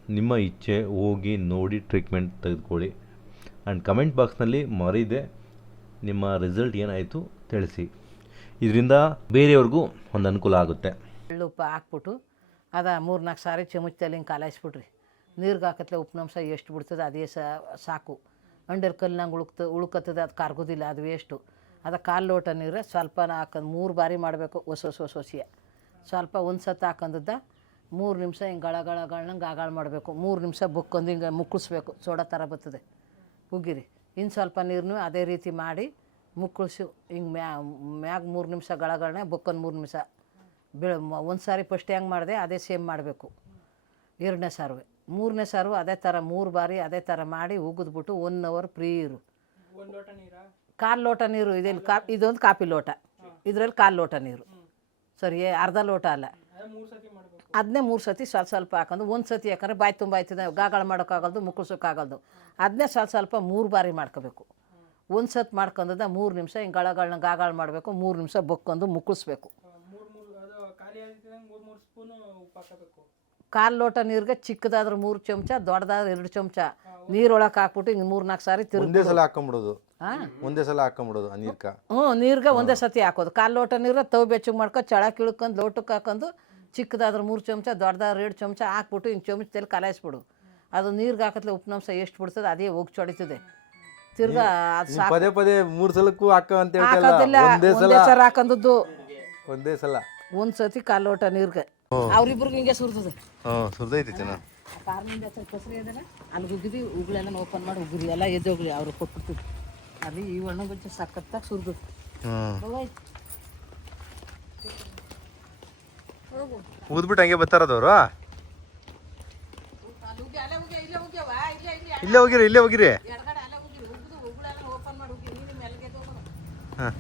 ನಿಮ್ಮ ಇಚ್ಛೆ ಹೋಗಿ ನೋಡಿ ಟ್ರೀಟ್ಮೆಂಟ್ ತೆಗೆದುಕೊಳ್ಳಿ. ಆ್ಯಂಡ್ ಕಮೆಂಟ್ ಬಾಕ್ಸ್ನಲ್ಲಿ ಮರೀದೆ ನಿಮ್ಮ ರಿಸಲ್ಟ್ ಏನಾಯಿತು ತಿಳಿಸಿ. ಇದರಿಂದ ಬೇರೆಯವ್ರಿಗೂ ಒಂದು ಅನುಕೂಲ ಆಗುತ್ತೆ. ಎಳ್ಳುಪ್ಪ ಹಾಕ್ಬಿಟ್ಟು, ಅದ ಮೂರ್ನಾಲ್ಕು ಸಾರಿ ಚಮಚದಲ್ಲಿ ಹಿಂಗೆ ಕಾಲಾಯಿಸ್ಬಿಟ್ರಿ ನೀರ್ಗೆ ಹಾಕತ್ಲೆ ಉಪ್ಪಿನಂಶ ಎಷ್ಟು ಬಿಡ್ತದೆ ಅದೇ ಸಾಕು. ಅಂಡರ್ ಕಲ್ಲಿನಂಗೆ ಉಳುಕ್ತ, ಉಳ್ಕತ್ತದ ಅದು ಕರ್ಗೋದಿಲ್ಲ, ಅದು ವೇಸ್ಟು ಅದು ಕಾಲು ಲೋಟ ನೀರು ಸ್ವಲ್ಪ ಹಾಕೊಂಡು ಮೂರು ಬಾರಿ ಮಾಡಬೇಕು ಹೊಸ ಹೊಸ ಹೊಸ ಹೊಸಿಯ. ಸ್ವಲ್ಪ ಒಂದು ಸತ್ತು ಹಾಕೊಂಡದ್ದ ಮೂರು ನಿಮಿಷ ಹಿಂಗೆ ಗಳಗಳಗಳನ್ನ ಗಳ ಆಗಾಳ ಮಾಡಬೇಕು. ಮೂರು ನಿಮಿಷ ಬುಕ್ಕೊಂದು ಹಿಂಗೆ ಮುಕ್ಕಳಿಸ್ಬೇಕು. ಸೋಡಾ ಥರ ಬರ್ತದೆ. ಉಗ್ಗಿರಿ. ಇನ್ನು ಸ್ವಲ್ಪ ನೀರನ್ನು ಅದೇ ರೀತಿ ಮಾಡಿ ಮುಕ್ಕಳಿಸಿ ಹಿಂಗೆ ಮ್ಯಾ ಮ್ಯಾಗ ಮೂರು ನಿಮಿಷ ಗಳಗಳನ್ನ ಬೊಕ್ಕನ್ ಮೂರು ನಿಮಿಷ. ಬೀಳ ಒಂದು ಸಾರಿ ಫಸ್ಟ್ ಹೆಂಗೆ ಮಾಡಿದೆ ಅದೇ ಸೇಮ್ ಮಾಡಬೇಕು. ಎರಡನೇ ಸಾರುವೆ. ಮೂರನೇ ಸಾರು ಅದೇ ಥರ ಮೂರು ಬಾರಿ ಅದೇ ಥರ ಮಾಡಿ ಉಗಿದ್ಬಿಟ್ಟು ಒನ್ ಅವರ್ ಫ್ರೀ ಇರು. ಕಾಲು ಲೋಟ ನೀರು ಇದೆಲ್ಲಿ ಕಾ ಇದೊಂದು ಕಾಪಿ ಲೋಟ. ಇದರಲ್ಲಿ ಕಾಲು ಲೋಟ ನೀರು. ಸರಿ ಅರ್ಧ ಲೋಟ ಅಲ್ಲ. ಅದನ್ನೇ ಮೂರು ಸತಿ ಸ್ವಲ್ಪ ಸ್ವಲ್ಪ ಹಾಕೊಂಡು ಒಂದು ಸತಿ ಯಾಕಂದ್ರೆ ಬಾಯಿ ತುಂಬ ಆಯ್ತದೆ ಗಾಗಳ ಮಾಡೋಕ್ಕಾಗಲ್ದು ಮುಕ್ಕಳ್ಸೋಕ್ಕಾಗಲ್ದು ಅದನ್ನೇ ಸ್ವಲ್ಪ ಸ್ವಲ್ಪ ಮೂರು ಬಾರಿ ಮಾಡ್ಕೋಬೇಕು. ಒಂದು ಸತ್ ಮಾಡ್ಕೊಂಡದ ಮೂರು ನಿಮಿಷ ಹಿಂಗೆ ಗಳಗಳನ್ನ ಗಾಗಳ ಮಾಡಬೇಕು ಮೂರು ನಿಮಿಷ ಬೊಕ್ಕೊಂಡು ಮುಕ್ಕಳಿಸ್ಬೇಕು ಕಾಲು ಲೋಟ ನೀರಿಗೆ ಚಿಕ್ಕದಾದ್ರೆ ಮೂರು ಚಮಚ ದೊಡ್ಡದಾದ್ರೆ ಎರಡು ಚಮಚ ನೀರೊಳಗೆ ಹಾಕ್ಬಿಟ್ಟು ಹಿಂಗೆ ಮೂರು ನಾಲ್ಕು ಸಾರಿ ತಿರುಗಿ ಒಂದೇ ಸಲ ಹಾಕೊಂಬಿಡೋದು. ಹಾಂ? ಒಂದೇ ಸಲ ಹಾಕೊಂಬಿಡೋದು ನೀರ್ಕ. ಹ್ಞೂ ನೀರಿಗೆ ಒಂದೇ ಸತಿ ಹಾಕೋದು. ಕಾಲು ಲೋಟ ನೀರು ತವ್ ಬೆಚ್ಚಗೆ ಮಾಡ್ಕೊ ಚಳ ಕಿಳ್ಕೊಂಡು ಲೋಟಕ್ಕೆ ಹಾಕೊಂಡು ಚಿಕ್ಕದಾದ್ರೆ ಮೂರು ಚಮಚ ದೊಡ್ಡದಾದ್ರೆ ಎರಡು ಚಮಚ ಹಾಕ್ಬಿಟ್ಟು ಹಿಂಗೆ ಚಮಚದಲ್ಲಿ ಕಲಾಯಿಸ್ಬಿಡು. ಅದು ನೀರ್ಗೆ ಹಾಕತ್ಲೆ ಉಪ್ಪಿನಂಶ ಎಷ್ಟು ಬಿಡ್ತದೆ ಅದೇ ಹೋಗಿ ಚೊಡಿತದೆ. ತಿರ್ಗಾ ಅದು ನೀವ್ ಸಾಕು. ಪದೇ ಪದೇ ಮೂರ್ ಸಲಕ್ಕೂ ಹಾಕ ಅಂತ ಹೇಳ್ತಿಲ್ಲ ಒಂದೇ ಒಂದೇ ಸಲ. ಸರ ಹಾಕೊಂಡದ್ದು ಒಂದೇ ಸಲ. ಒಂದು ಸತಿ ಕಾಲು ಲೋಟ ನೀರ್ಗೆ. ಅವ್ರಿಬ್ರಿಗೆ ಹಿಂಗೆ ಸುರ್ತದೆ ಹ್ಞೂ ಸುರ್ದೈತಿ ಚೆನ್ನಾಗಿ ಕಸರಿ ಅದಲ್ಲ ಅಲ್ಲಿ ಉಗಿದಿ ಉಗುಳೆಲ್ಲ ಓಪನ್ ಮಾಡಿ ಉಗುರಿ ಎಲ್ಲ ಹೋಗ್ಲಿ ಅವ್ರು ಕೊಟ್ಬಿಡ್ತೀವಿ ಅಲ್ಲಿ ಈ ಹಣ್ಣು ಗೊಜ್ಜು ಸಖತ್ತಾಗಿ ಸುರಿದು ಹ್ಞೂ ಊದ್ಬಿಟ್ಟು ಹಂಗೆ ಬರ್ತಾರದವ್ರು? ಇಲ್ಲೇ ಹೋಗಿರಿ ಇಲ್ಲೇ ಹೋಗಿರಿ. ಹಾಂ.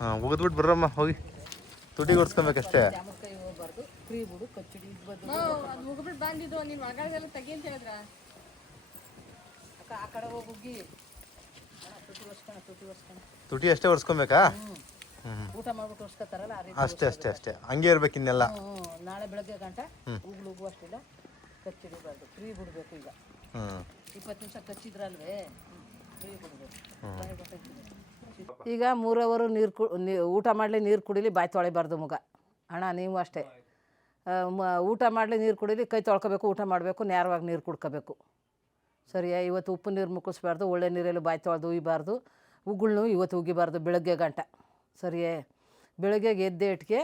ಹಾಂ ಉಗಿದ್ಬಿಟ್ಟು ಬರ್ರಮ್ಮ, ಹೋಗಿ. ತುಟಿ ಹೊಡ್ಸ್ಕೊಬೇಕಷ್ಟೇ ತುಟಿ ಅಷ್ಟೇ ಹೊಡ್ಸ್ಕೊಬೇಕಾ ಊಟ ಮಾಡ್ಬಿಟ್ಟು ಅಷ್ಟೇ ಅಷ್ಟೇ ಅಷ್ಟೇ. ಹಂಗೆ ಇರ್ಬೇಕು ಇನ್ನೆಲ್ಲ. ನಾಳೆ ಬೆಳಗ್ಗೆ ಗಂಟ ಅಷ್ಟಿಲ್ಲ ಫ್ರೀ ಬಿಡ್ಬೇಕು ಈಗ ಇಪ್ಪತ್ತು ನಿಮಿಷ ಕಚ್ಚಿದ್ರಲ್ವೇ ಈಗ ಮೂರು ಅವರು ನೀರು ಕು ಊಟ ಮಾಡಲಿ ನೀರು ಕುಡಿಲಿ ಬಾಯಿ ತೊಳಿಬಾರ್ದು ಮುಗ. ಅಣ್ಣ, ನೀವು ಅಷ್ಟೇ. ಮ- ಊಟ ಮಾಡಲಿ ನೀರು ಕುಡಿಲಿ ಕೈ ತೊಳ್ಕೊಬೇಕು, ಊಟ ಮಾಡಬೇಕು ನೇರವಾಗಿ ನೀರು ಕುಡ್ಕೋಬೇಕು. ಸರಿಯಾ? ಇವತ್ತು ಉಪ್ಪು ನೀರು ಮುಕ್ಕಿಸ್ಬಾರ್ದು ಒಳ್ಳೆ ನೀರಲ್ಲಿ ಬಾಯಿ ತೊಳೆದು ಉಯ್ಬಾರ್ದು. ಉಗುಳ್ನು ಇವತ್ತು ಉಗಿಬಾರ್ದು ಬೆಳಗ್ಗೆ ಗಂಟ. ಸರಿಯೇ? ಬೆಳಗ್ಗೆಗೆ ಎದ್ದೆ ಇಟ್ಗೆ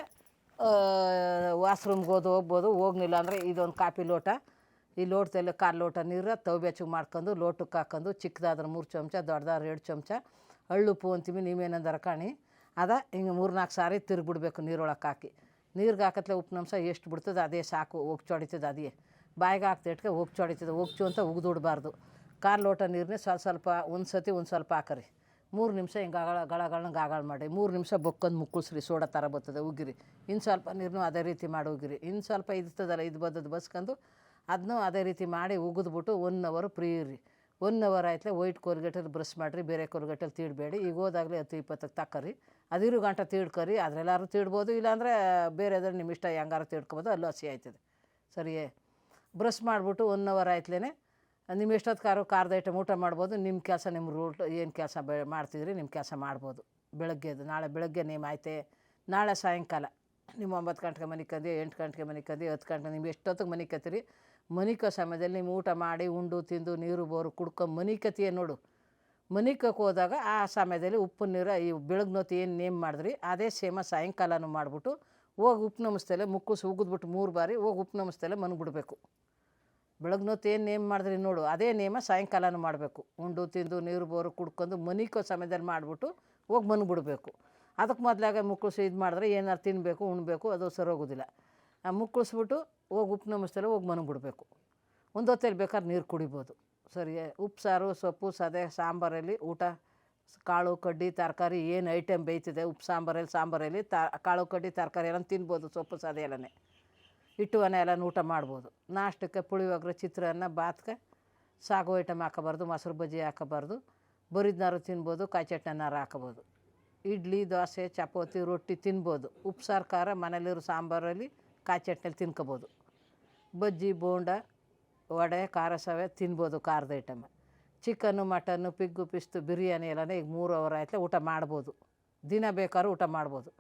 ವಾಶ್ರೂಮ್ಗೆ ಹೋದು ಹೋಗ್ಬೋದು, ಹೋಗ್ಲಿಲ್ಲ ಅಂದರೆ ಇದೊಂದು ಕಾಪಿ ಲೋಟ. ಈ ಲೋಟದಲ್ಲಿ ಕಾಲು ಲೋಟ ನೀರು ತವ್ ಬೆಚ್ಚಗೆ ಮಾಡ್ಕೊಂಡು, ಲೋಟಕ್ಕೆ ಹಾಕೊಂಡು, ಚಿಕ್ಕದಾದ್ರೆ ಮೂರು ಚಮಚ, ದೊಡ್ಡದಾದ್ರೆ ಎರಡು ಚಮಚ ಹಳ್ಳುಪ್ಪು ಅಂತೀವಿ, ನೀವೇನಂದ್ರೆ ಕಾಣಿ. ಅದ ಹಿಂಗೆ ಮೂರು ನಾಲ್ಕು ಸಾರಿ ತಿರುಗಿಬಿಡ್ಬೇಕು ನೀರೊಳಗೆ ಹಾಕಿ. ನೀರಿಗೆ ಹಾಕತ್ಲೆ ಉಪ್ಪಿನಂಶ ಎಷ್ಟು ಬಿಡ್ತದೆ ಅದೇ ಸಾಕು ಹೋಗಿ ಚೊಡಿತದೆ ಅದೇ. ಬಾಯಿಗೆ ಹಾಕ್ತಾ ಇಟ್ಕೆ ಚೊಡಿತದೆ ಹೋಗ್ಚು ಅಂತ ಉಗ್ದುಡ್ಬಾರ್ದು ಕಾಲು ಲೋಟ ನೀರನ್ನೇ ಸ್ವಲ್ಪ ಸ್ವಲ್ಪ ಒಂದು ಸತಿ ಒಂದು ಸ್ವಲ್ಪ ಹಾಕರಿ. ಮೂರು ನಿಮಿಷ ಹಿಂಗೆ ಗಳ ಗಳಗಳನ್ನ ಗಾಗಳ ಮಾಡಿ. ಮೂರು ನಿಮಿಷ ಬೊಕ್ಕೊಂದು ಮುಕ್ಕಳಿಸ್ರಿ, ಸೋಡಾ ಥರ ಬರ್ತದೆ ಉಗಿರಿ ಇನ್ನು ಸ್ವಲ್ಪ ನೀರನ್ನು ಅದೇ ರೀತಿ ಮಾಡಿ ಉಗಿರಿ ಇನ್ನು ಸ್ವಲ್ಪ ಇರ್ತದಲ್ಲ, ಇದು ಬದ್ದದ್ದು ಬಸ್ಕೊಂಡು ಅದನ್ನೂ ಅದೇ ರೀತಿ ಮಾಡಿ ಉಗಿದ್ಬಿಟ್ಟು ಒನ್ ಅವರ್ ಫ್ರೀ ಇರ್ರಿ ಒನ್ ಅವರ್ ಆಯ್ತಲೆ ವೈಟ್ ಕೋಲ್ಗೇಟಲ್ಲಿ ಬ್ರಷ್ ಮಾಡಿರಿ, ಬೇರೆ ಕೋಲ್ಗೇಟಲ್ಲಿ ತೀಡಬೇಡಿ. ಈಗ ಹೋದಾಗಲೇ ಹತ್ತು ಇಪ್ಪತ್ತಕ್ಕೆ ತಕ್ಕರಿ. ಅದಿರು ಗಂಟ ತೀಡ್ಕರಿ, ಅದರೆಲ್ಲಾರು ತೀಡ್ಬೋದು. ಇಲ್ಲಾಂದರೆ ಬೇರೆ ಅದ್ರ ನಿಮ್ಮ ಇಷ್ಟ ಹೆಂಗಾರು ತೀಡ್ಕೊಬೋದು, ಅಲ್ಲೂ ಹಸಿ ಆಯ್ತದೆ. ಸರಿಯೇ? ಬ್ರಷ್ ಮಾಡಿಬಿಟ್ಟು ಒನ್ ಅವರ್ ಆಯ್ತಲೇ ನಿಮ್ಮ ಎಷ್ಟೊತ್ತು ಕಾರು ಕಾರ್ದ ಐಟಮ್ ಊಟ ಮಾಡ್ಬೋದು. ನಿಮ್ಮ ಕೆಲಸ, ನಿಮ್ಮ ರೂಟ್ ಏನು ಕೆಲಸ ಬೆ, ಮಾಡ್ತಿದ್ರಿ, ನಿಮ್ಮ ಕೆಲಸ ಮಾಡ್ಬೋದು. ಬೆಳಗ್ಗೆದು ನಾಳೆ ಬೆಳಗ್ಗೆ ನೇಮ್ ಆಯ್ತೆ. ನಾಳೆ ಸಾಯಂಕಾಲ. ನಿಮ್ಮ ಒಂಬತ್ತು ಗಂಟೆಗೆ ಮನೆ ಕಂದಿ ಎಂಟು ಗಂಟೆಗೆ ಮನಿಕಂದು ಹತ್ತು ಗಂಟೆ ನಿಮ್ಗೆ ಎಷ್ಟೊತ್ತಿಗೆ ಮನಿಕತ್ತೀರಿ ಮನಿಕೋ ಸಮಯದಲ್ಲಿ ನೀವು ಊಟ ಮಾಡಿ ಉಂಡು ತಿಂದು ನೀರು ಬೋರು ಕುಡ್ಕೊ ಮನಿಕತಿಯ ನೋಡು. ಮನಿಕಕ್ಕೆ ಹೋದಾಗ ಆ ಸಮಯದಲ್ಲಿ ಉಪ್ಪು ನೀರು ಈ ಬೆಳಗ್ನೊತ್ತು ಏನು ನೇಮ್ ಮಾಡಿದ್ರಿ, ಅದೇ ಸೇಮ ಸಾಯಂಕಾಲನೂ ಮಾಡಿಬಿಟ್ಟು ಹೋಗಿ ಉಪ್ಪು ನಮಸ್ತಲೆ ಮುಕ್ಕುಸ್ ಉಗಿದ್ಬಿಟ್ಟು ಮೂರು ಬಾರಿ ಹೋಗಿ ಉಪ್ಪು ನಮಸ್ತಲೆ ಮನ್ಬಿಡ್ಬೇಕು. ಬೆಳಗ್ನೊತ್ತು ಏನು ನೇಮ್ ಮಾಡಿದ್ರಿ ನೋಡು, ಅದೇ ನೇಮ ಸಾಯಂಕಾಲನೂ ಮಾಡಬೇಕು. ಉಂಡು ತಿಂದು ನೀರು ಬೋರು ಕುಡ್ಕೊಂಡು ಮನಿಕೋ ಸಮಯದಲ್ಲಿ ಮಾಡಿಬಿಟ್ಟು ಹೋಗಿ ಮನ್ಬಿಡ್ಬೇಕು. ಅದಕ್ಕೆ ಮೊದಲಾಗ ಮುಕ್ಕಳಿಸಿ ಇದು ಮಾಡಿದ್ರೆ ಏನಾರು ತಿನ್ನಬೇಕು ಉಣ್ಬೇಕು, ಅದು ಸರೋಗೋದಿಲ್ಲ ಆ ಮುಕ್ಕಳಿಸ್ಬಿಟ್ಟು ಹೋಗಿ ಉಪ್ಪು ನಮಸ್ತಲೆ ಹೋಗಿ ಮನ್ಬಿಡ್ಬೇಕು ಒಂದು ಹೊತ್ತಲ್ಲಿ ಬೇಕಾದ್ರೆ ನೀರು ಕುಡಿಬೋದು. ಸರಿ ಉಪ್ಸಾರು ಸಾರು, ಸೊಪ್ಪು, ಸದೆ, ಸಾಂಬಾರಲ್ಲಿ ಊಟ ಕಾಳು, ಕಡ್ಡಿ, ತರಕಾರಿ ಏನು ಐಟಮ್ ಬೇಯ್ತಿದೆ, ಉಪ್ಪು, ಸಾಂಬಾರಲ್ಲಿ ಸಾಂಬಾರಲ್ಲಿ ತ, ಕಾಳು, ಕಡ್ಡಿ, ತರಕಾರಿ ಎಲ್ಲ ತಿನ್ಬೋದು, ಸೊಪ್ಪು, ಸದೆ ಎಲ್ಲನೇ. ಹಿಟ್ಟು ಅನ್ನ ಎಲ್ಲ ಊಟ ಮಾಡ್ಬೋದು. ನಾಷ್ಟಕ್ಕೆ ಪುಳಿಯೋಗರೆ, ಚಿತ್ರಾನ್ನ ಬಾತ್ಗೆ ಸಾಗು ಐಟಮ್ ಹಾಕೋಬಾರ್ದು, ಮೊಸರು ಬಜ್ಜಿ ಹಾಕೋಬಾರ್ದು. ಬರಿದ್ನಾರು ತಿನ್ಬೋದು, ಕಾಯಿ ಚಟ್ನಿನಾರು ಹಾಕೋಬೋದು. ಇಡ್ಲಿ, ದೋಸೆ, ಚಪಾತಿ, ರೊಟ್ಟಿ ತಿನ್ಬೋದು. ಉಪ್ಪು, ಸಾರು, ಖಾರ, ಮನೇಲಿರೋ ಸಾಂಬಾರಲ್ಲಿ ಕಾಯಿ ಚಟ್ನಿಲಿ ತಿನ್ಕೋಬೋದು. ಬಜ್ಜಿ, ಬೋಂಡ, ವಡೆ, ಖಾರ ಸವೆ ತಿನ್ಬೋದು ಖಾರದ ಐಟಮ್ ಚಿಕನ್ನು, ಮಟನ್ನು, ಪಿಗ್ಗು, ಪಿಸ್ತು, ಬಿರಿಯಾನಿ ಎಲ್ಲನೇ ಈಗ ಮೂರು ಅವರ್ ಆಯ್ತಲೆ ಊಟ ಮಾಡ್ಬೋದು. ದಿನ ಬೇಕಾದ್ರೂ ಊಟ ಮಾಡ್ಬೋದು.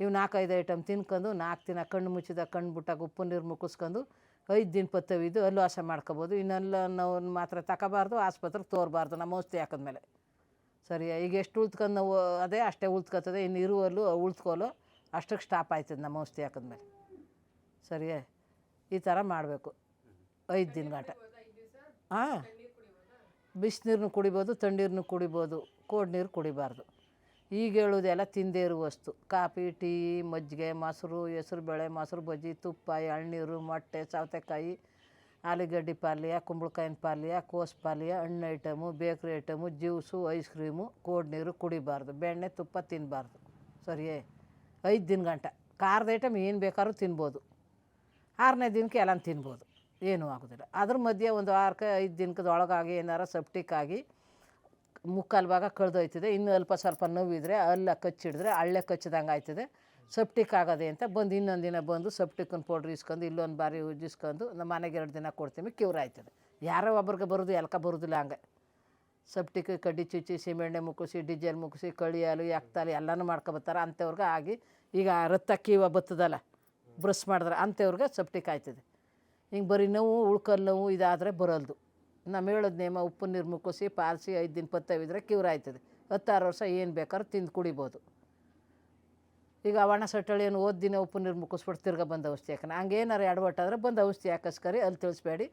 ಇವು ನಾಲ್ಕೈದು ಐಟಮ್ ತಿನ್ಕೊಂಡು ನಾಲ್ಕು ದಿನ ಕಣ್ಣು ಮುಚ್ಚಿದ ಕಣ್ಣು ಬಿಟ್ಟಾಗ ಉಪ್ಪು, ನೀರು ಮುಕ್ಕಿಸ್ಕೊಂಡು ಐದು ದಿನ ಪತ್ತವಿದ್ದು ಅಲ್ಲೂ ವಾಸ ಮಾಡ್ಕೋಬೋದು. ಇನ್ನೆಲ್ಲ ನಾವು ಮಾತ್ರ ತಗೋಬಾರ್ದು ಆಸ್ಪತ್ರೆಗೆ ತೋರಬಾರ್ದು ನಮ್ಮ ಔಷಧಿ ಹಾಕಿದ್ಮೇಲೆ ಸರಿಯಾ? ಈಗ ಎಷ್ಟು ಉಳ್ತ್ಕೊಂಡು ನಾವು ಅದೇ ಅಷ್ಟೇ ಉಳ್ತ್ಕೊತದೆ, ಇನ್ನು ಇರುವಲ್ಲೂ ಉಳ್ತ್ಕೊಳ್ಳೋ ಅಷ್ಟಕ್ಕೆ ಸ್ಟಾಪ್ ಆಯ್ತದೆ ನಮ್ಮ ಔಷಧಿ ಹಾಕಿದ್ಮೇಲೆ ಸರಿಯೇ? ಈ ಥರ ಮಾಡಬೇಕು. ಐದು ದಿನ ಗಂಟ ಹಾಂ ಬಿಸಿನೀರನ್ನು ಕುಡಿಬೋದು? ತಣ್ಣೀರನ್ನು ಕುಡಿಬೋದು ಕೋಡ್ ನೀರು ಕುಡಿಬಾರ್ದು. ಈಗ ಹೇಳೋದೆಲ್ಲ ತಿಂದೇ ಇರುವ ವಸ್ತು ಕಾಫಿ ಟೀ ಮಜ್ಜಿಗೆ ಮೊಸರು ಹೆಸರು ಬೇಳೆ ಮೊಸರು ಬಜ್ಜಿ ತುಪ್ಪ ಎಳ್ನೀರು ಮೊಟ್ಟೆ ಸೌತೆಕಾಯಿ ಆಲೂಗಡ್ಡೆ ಪಾಲ್ಯ ಕುಂಬಳಕಾಯಿನ ಪಾಲ್ಯ ಕೋಸು ಪಾಲ್ಯ ಹಣ್ಣು item bakery item juice ice cream cold ನೀರು ಕುಡಿಬಾರ್ದು. ಬೆಣ್ಣೆ ತುಪ್ಪ ತಿನ್ನಬಾರ್ದು ಸರಿಯೇ? ಐದು ದಿನ ಗಂಟ ಖಾರದ ಐಟಮ್ ಏನು ಬೇಕಾದ್ರೂ ತಿನ್ಬೋದು. ಆರನೇ ದಿನಕ್ಕೆ ಎಲ್ಲ ತಿನ್ಬೋದು. ಏನೂ ಆಗೋದಿಲ್ಲ. ಅದ್ರ ಮಧ್ಯೆ ಒಂದು ವಾರಕ್ಕೆ ಐದು ದಿನಕ್ಕದ ಒಳಗಾಗಿ ಏನಾರ ಸೆಪ್ಟಿಕ್ ಆಗಿ ಮುಕ್ಕಾಲು ಭಾಗ ಕಳೆದೋಯ್ತದೆ. ಇನ್ನೂ ಅಲ್ಪ ಸ್ವಲ್ಪ ನೋವಿದ್ರೆ ಅಲ್ಲ ಕಚ್ಚಿಡಿದ್ರೆ ಹಳ್ಳೆ ಕಚ್ಚಿದಂಗೆ ಆಯ್ತದೆ. ಸೆಪ್ಟಿಕ್ ಆಗೋದೆ ಅಂತ ಬಂದು ಇನ್ನೊಂದು ದಿನ ಬಂದು ಸೆಪ್ಟಿಕ್ಕನ್ನು ಪೌಡ್ರ್ ಇಸ್ಕೊಂಡು ಇಲ್ಲೊಂದು ಬಾರಿ ಉಜ್ಜಿಸ್ಕೊಂಡು ನಮ್ಮ ಮನೆಗೆ ಎರಡು ದಿನ ಕೊಡ್ತೀವಿ. ಕ್ಯೂರ್ ಆಯ್ತದೆ. ಯಾರೋ ಒಬ್ರಿಗೆ ಬರೋದು, ಎಲ್ಕ ಬರೋದಿಲ್ಲ ಹಂಗೆ. ಸೆಪ್ಟಿಕ್ ಕಡ್ಡಿ ಚುಚ್ಚಿ ಸಿಮೆಣ್ಣೆ ಮುಗಿಸಿ ಡಿಜೆಲ್ ಮುಗಿಸಿ ಕಳಿಯಾಲು ಎಕ್ತಾಲು ಎಲ್ಲನೂ ಮಾಡ್ಕೊಬತ್ತಾರೆ ಅಂಥವ್ರಿಗೆ ಆಗಿ ಈಗ ರಕ್ತ ಕೀವ ಬರ್ತದಲ್ಲ ಬ್ರಷ್ ಮಾಡಿದ್ರೆ ಅಂಥವ್ರಿಗೆ ಸೆಪ್ಟಿಕ್ ಆಯ್ತದೆ. ಹಿಂಗೆ ಬರೀ ನೋವು, ಉಳ್ಕಲ್ ನೋವು ಇದಾದರೆ ಬರಲ್ದು. ನಮ್ಮ ಹೇಳೋದು ನೇಮ ಉಪ್ಪು, ನೀರು ಮುಕ್ಕಿಸಿ ಪಾಲಿಸಿ ಐದು ದಿನ ಪತ್ತವಿದ್ರೆ ಕ್ಯೂರ್ ಆಯ್ತದೆ. ಹತ್ತಾರು ವರ್ಷ ಏನು ಬೇಕಾದ್ರೂ ತಿಂದು ಕುಡಿಬೋದು. ಈಗ ಅವಣ ಸಟ್ಟಳಿ ಏನು ಓದ್ ದಿನ ಉಪ್ಪು, ನೀರು ಮುಕ್ಕಿಸ್ಬಿಟ್ಟು ತಿರ್ಗ ಬಂದ ಔಷಧಿ ಹಾಕೋಣ ಹಂಗೇನಾರು ಎಡವಟ್ಟಾದ್ರೆ ಬಂದು ಔಷಧಿ ಹಾಕಿಸ್ಕರಿ ಅಲ್ಲಿ ತಿಳಿಸ್ಬೇಡಿ.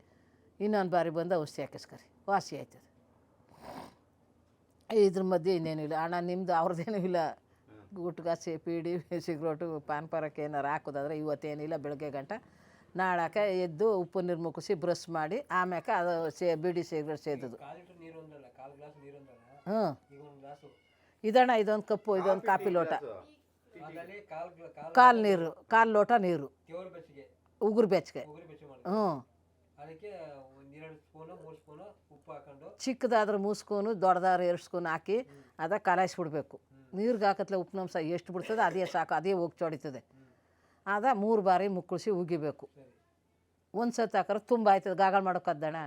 ಇನ್ನೊಂದು ಬಾರಿ ಬಂದು ಔಷಧಿ ಹಾಕಿಸ್ಕರಿ. ವಾಸಿ ಆಯ್ತದೆ. ಇದ್ರ ಮಧ್ಯೆ ಇನ್ನೇನಿಲ್ಲ. ಹಣ ನಿಮ್ಮದು ಅವ್ರದ್ದೇನೂ ಇಲ್ಲ. ಗುಟ್ಕಾಸಿ ಪೀಡಿ ಸಿಗ್ರೋಟು ಪಾನ್ ಪರಕ್ಕೆ ಏನಾರು ಹಾಕೋದಾದ್ರೆ ಇವತ್ತೇನಿಲ್ಲ ಬೆಳಗ್ಗೆ ಗಂಟ. ನಾಳಕ್ಕೆ ಎದ್ದು ಉಪ್ಪು ನೀರು ಮುಗಿಸಿ ಬ್ರಷ್ ಮಾಡಿ ಆಮ್ಯಾಕೆ ಅದು ಸೇ ಬಿಡಿ ಸಿಗ್ರೆಟ್ ಸೇದದು. ಹ್ಞೂ ಇದಣ್ಣ ಇದೊಂದು ಕಪ್ಪು ಇದೊಂದು ಕಾಫಿ ಲೋಟ. ಕಾಲು ನೀರು ಕಾಲು ಲೋಟ ನೀರು. ಉಗುರು ಬೆಚ್ಚಗೆ. ಹ್ಞೂ ಚಿಕ್ಕದಾದ್ರೆ ಮೂರು ಸ್ಪೂನು ದೊಡ್ಡದಾದ್ರೆ ಎರಡು ಸ್ಪೂನ್ ಹಾಕಿ ಅದ ಕಲಾಯಿಸ್ಬಿಡ್ಬೇಕು. ನೀರ್ಗೆ ಹಾಕತ್ಲೆ ಉಪ್ನಂಶ ಎಷ್ಟು ಬಿಡ್ತದೆ, ಅದೇ ಸಾಕು, ಅದೇ ಹೋಗಿ ಚೊಡಿತದೆ. ಆದ ಮೂರು ಬಾರಿ ಮುಕ್ಕಳಿಸಿ ಉಗಿಬೇಕು. ಒಂದು ಸತಿ ಹಾಕಿದ್ರೆ ತುಂಬ ಆಯ್ತದೆ, ಗಾಗಲ್ ಮಾಡೋಕ್ಕದ್ದಣ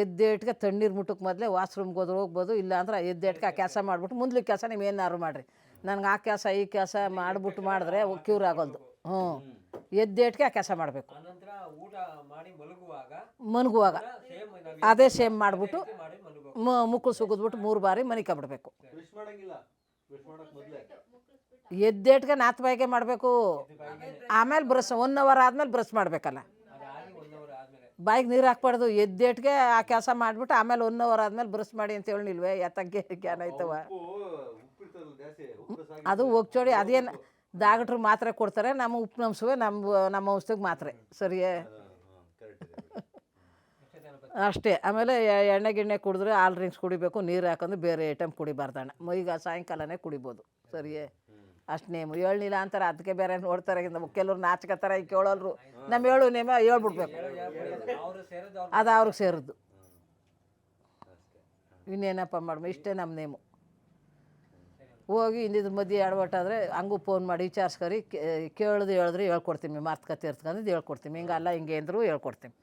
ಎದ್ದೇಟ್ಗೆ ತಣ್ಣೀರು ಮುಟ್ಟಕ್ಕೆ ಮೊದಲೇ ವಾಶ್ರೂಮ್ಗೆ ಹೋದ್ರೆ, ಹೋಗ್ಬೋದು ಇಲ್ಲಾಂದ್ರೆ ಎದ್ದೇಟ್ಗೆ ಆ ಕೆಲಸ ಮಾಡಿಬಿಟ್ಟು ಮುಂದ್ಲಿಕ್ಕೆ ಕೆಲಸ ನೀವು ಏನಾರು ಮಾಡಿರಿ. ನನಗೆ ಆ ಕೆಲಸ ಈ ಕೆಲಸ ಮಾಡಿಬಿಟ್ಟು ಮಾಡಿದ್ರೆ ಕ್ಯೂರ್ ಆಗೋದು ಹ್ಞೂ ಎದ್ದೇಟ್ಗೆ ಆ ಕೆಲಸ ಮಾಡಬೇಕು. ಆನಂತರ ಊಟ ಮಾಡಿ ಮಲಗುವಾಗ ಮನ್ಗುವಾಗ ಅದೇ ಸೇಮ್ ಮಾಡಿಬಿಟ್ಟು ಮುಕ್ಕಳು ಸುಗಿದ್ಬಿಟ್ಟು ಮೂರು ಬಾರಿ ಮನೆ ಕಬಿಡ್ಬೇಕು ಮಾಡಂಗಿಲ್ಲ. ಬ್ರಷ್ ಮಾಡಕ್ ಮೊದಲೇ. ಎದ್ದೇಟ್ಗೆ ನಾಲ್ಕು ಬಾಯಿಗೆ ಮಾಡಬೇಕು. ಆಮೇಲೆ ಬ್ರಷ್ ಒನ್ ಅವರ್ ಆದಮೇಲೆ ಬ್ರಷ್ ಮಾಡಬೇಕಲ್ಲ. ಬಾಯಿಗೆ ನೀರು ಹಾಕ್ಬಾರ್ದು. ಎದ್ದೇಟ್ಗೆ ಆ ಕೆಲಸ ಮಾಡಿಬಿಟ್ಟು ಆಮೇಲೆ ಒನ್ ಅವರ್ ಆದಮೇಲೆ ಬ್ರಷ್ ಮಾಡಿ ಅಂತ ಹೇಳಿಲ್ವೇ ಯಾತಕ್ಕೆ ಜ್ಞಾನ ಉಪ್ಪು ಅದು ಹೋಗ್ಚೋಡಿ ಅದೇನು ಡಾಕ್ಟ್ರು ಮಾತ್ರೆ ಕೊಡ್ತಾರೆ, ನಮ್ಮ ಉಪ್ಪಿನಂಶವೇ ನಮ್ಮ ನಮ್ಮ ಔಷಧಿಗೆ ಮಾತ್ರೆ. ಸರಿಯೇ? ಅಷ್ಟೇ. ಆಮೇಲೆ ಎಣ್ಣೆ ಗಿಣ್ಣೆ ಕುಡಿದ್ರೆ ಆಲ್ ಡ್ರಿಂಕ್ಸ್ ಕುಡಿಬೇಕು, ನೀರು ಹಾಕೊಂಡು ಬೇರೆ ಐಟಮ್ ಕುಡಿಬಾರ್ದಣ್ಣ ಈಗ ಸಾಯಂಕಾಲನೇ ಕುಡಿಬೋದು. ಸರಿಯೇ ಅಷ್ಟು ನೇಮು. ಏಳ್ನಿಲ್ಲ ಅಂತಾರೆ ಅದಕ್ಕೆ ಬೇರೆ ನೋಡ್ತಾರೆ ಕೆಲವ್ರು ನಾಚ್ಕತ್ತಾರೆ ಈಗ ಕೇಳೋಲ್ರು. ನಮ್ಮ ಏಳು ನೇಮ, ಹೇಳ್ಬಿಡ್ಬೇಕು. ಅದು ಅವ್ರಿಗೆ ಸೇರಿದ್ದು. ಇನ್ನೇನಪ್ಪ ಮಾಡ್ಮ ಇಷ್ಟೇ ನಮ್ಮ ನೇಮು. ಹೋಗಿ ಇಂದಿದ್ದು ಮದಿ ಆದರೆ ಹಂಗೂ ಫೋನ್ ಮಾಡಿ ವಿಚಾರಿಸ್ಕರಿ ಕೇಳ್ದೆ ಹೇಳಿದ್ರು ಹೇಳ್ಕೊಡ್ತೀನಿ ಮಾತುಕತೆ ಇರ್ತ್ಕೊಂಡಿದ್ದು ಹೇಳ್ಕೊಡ್ತೀನಿ ಹಿಂಗಲ್ಲ ಹಿಂಗೆ ಅಂದರೂ ಹೇಳ್ಕೊಡ್ತೀನಿ.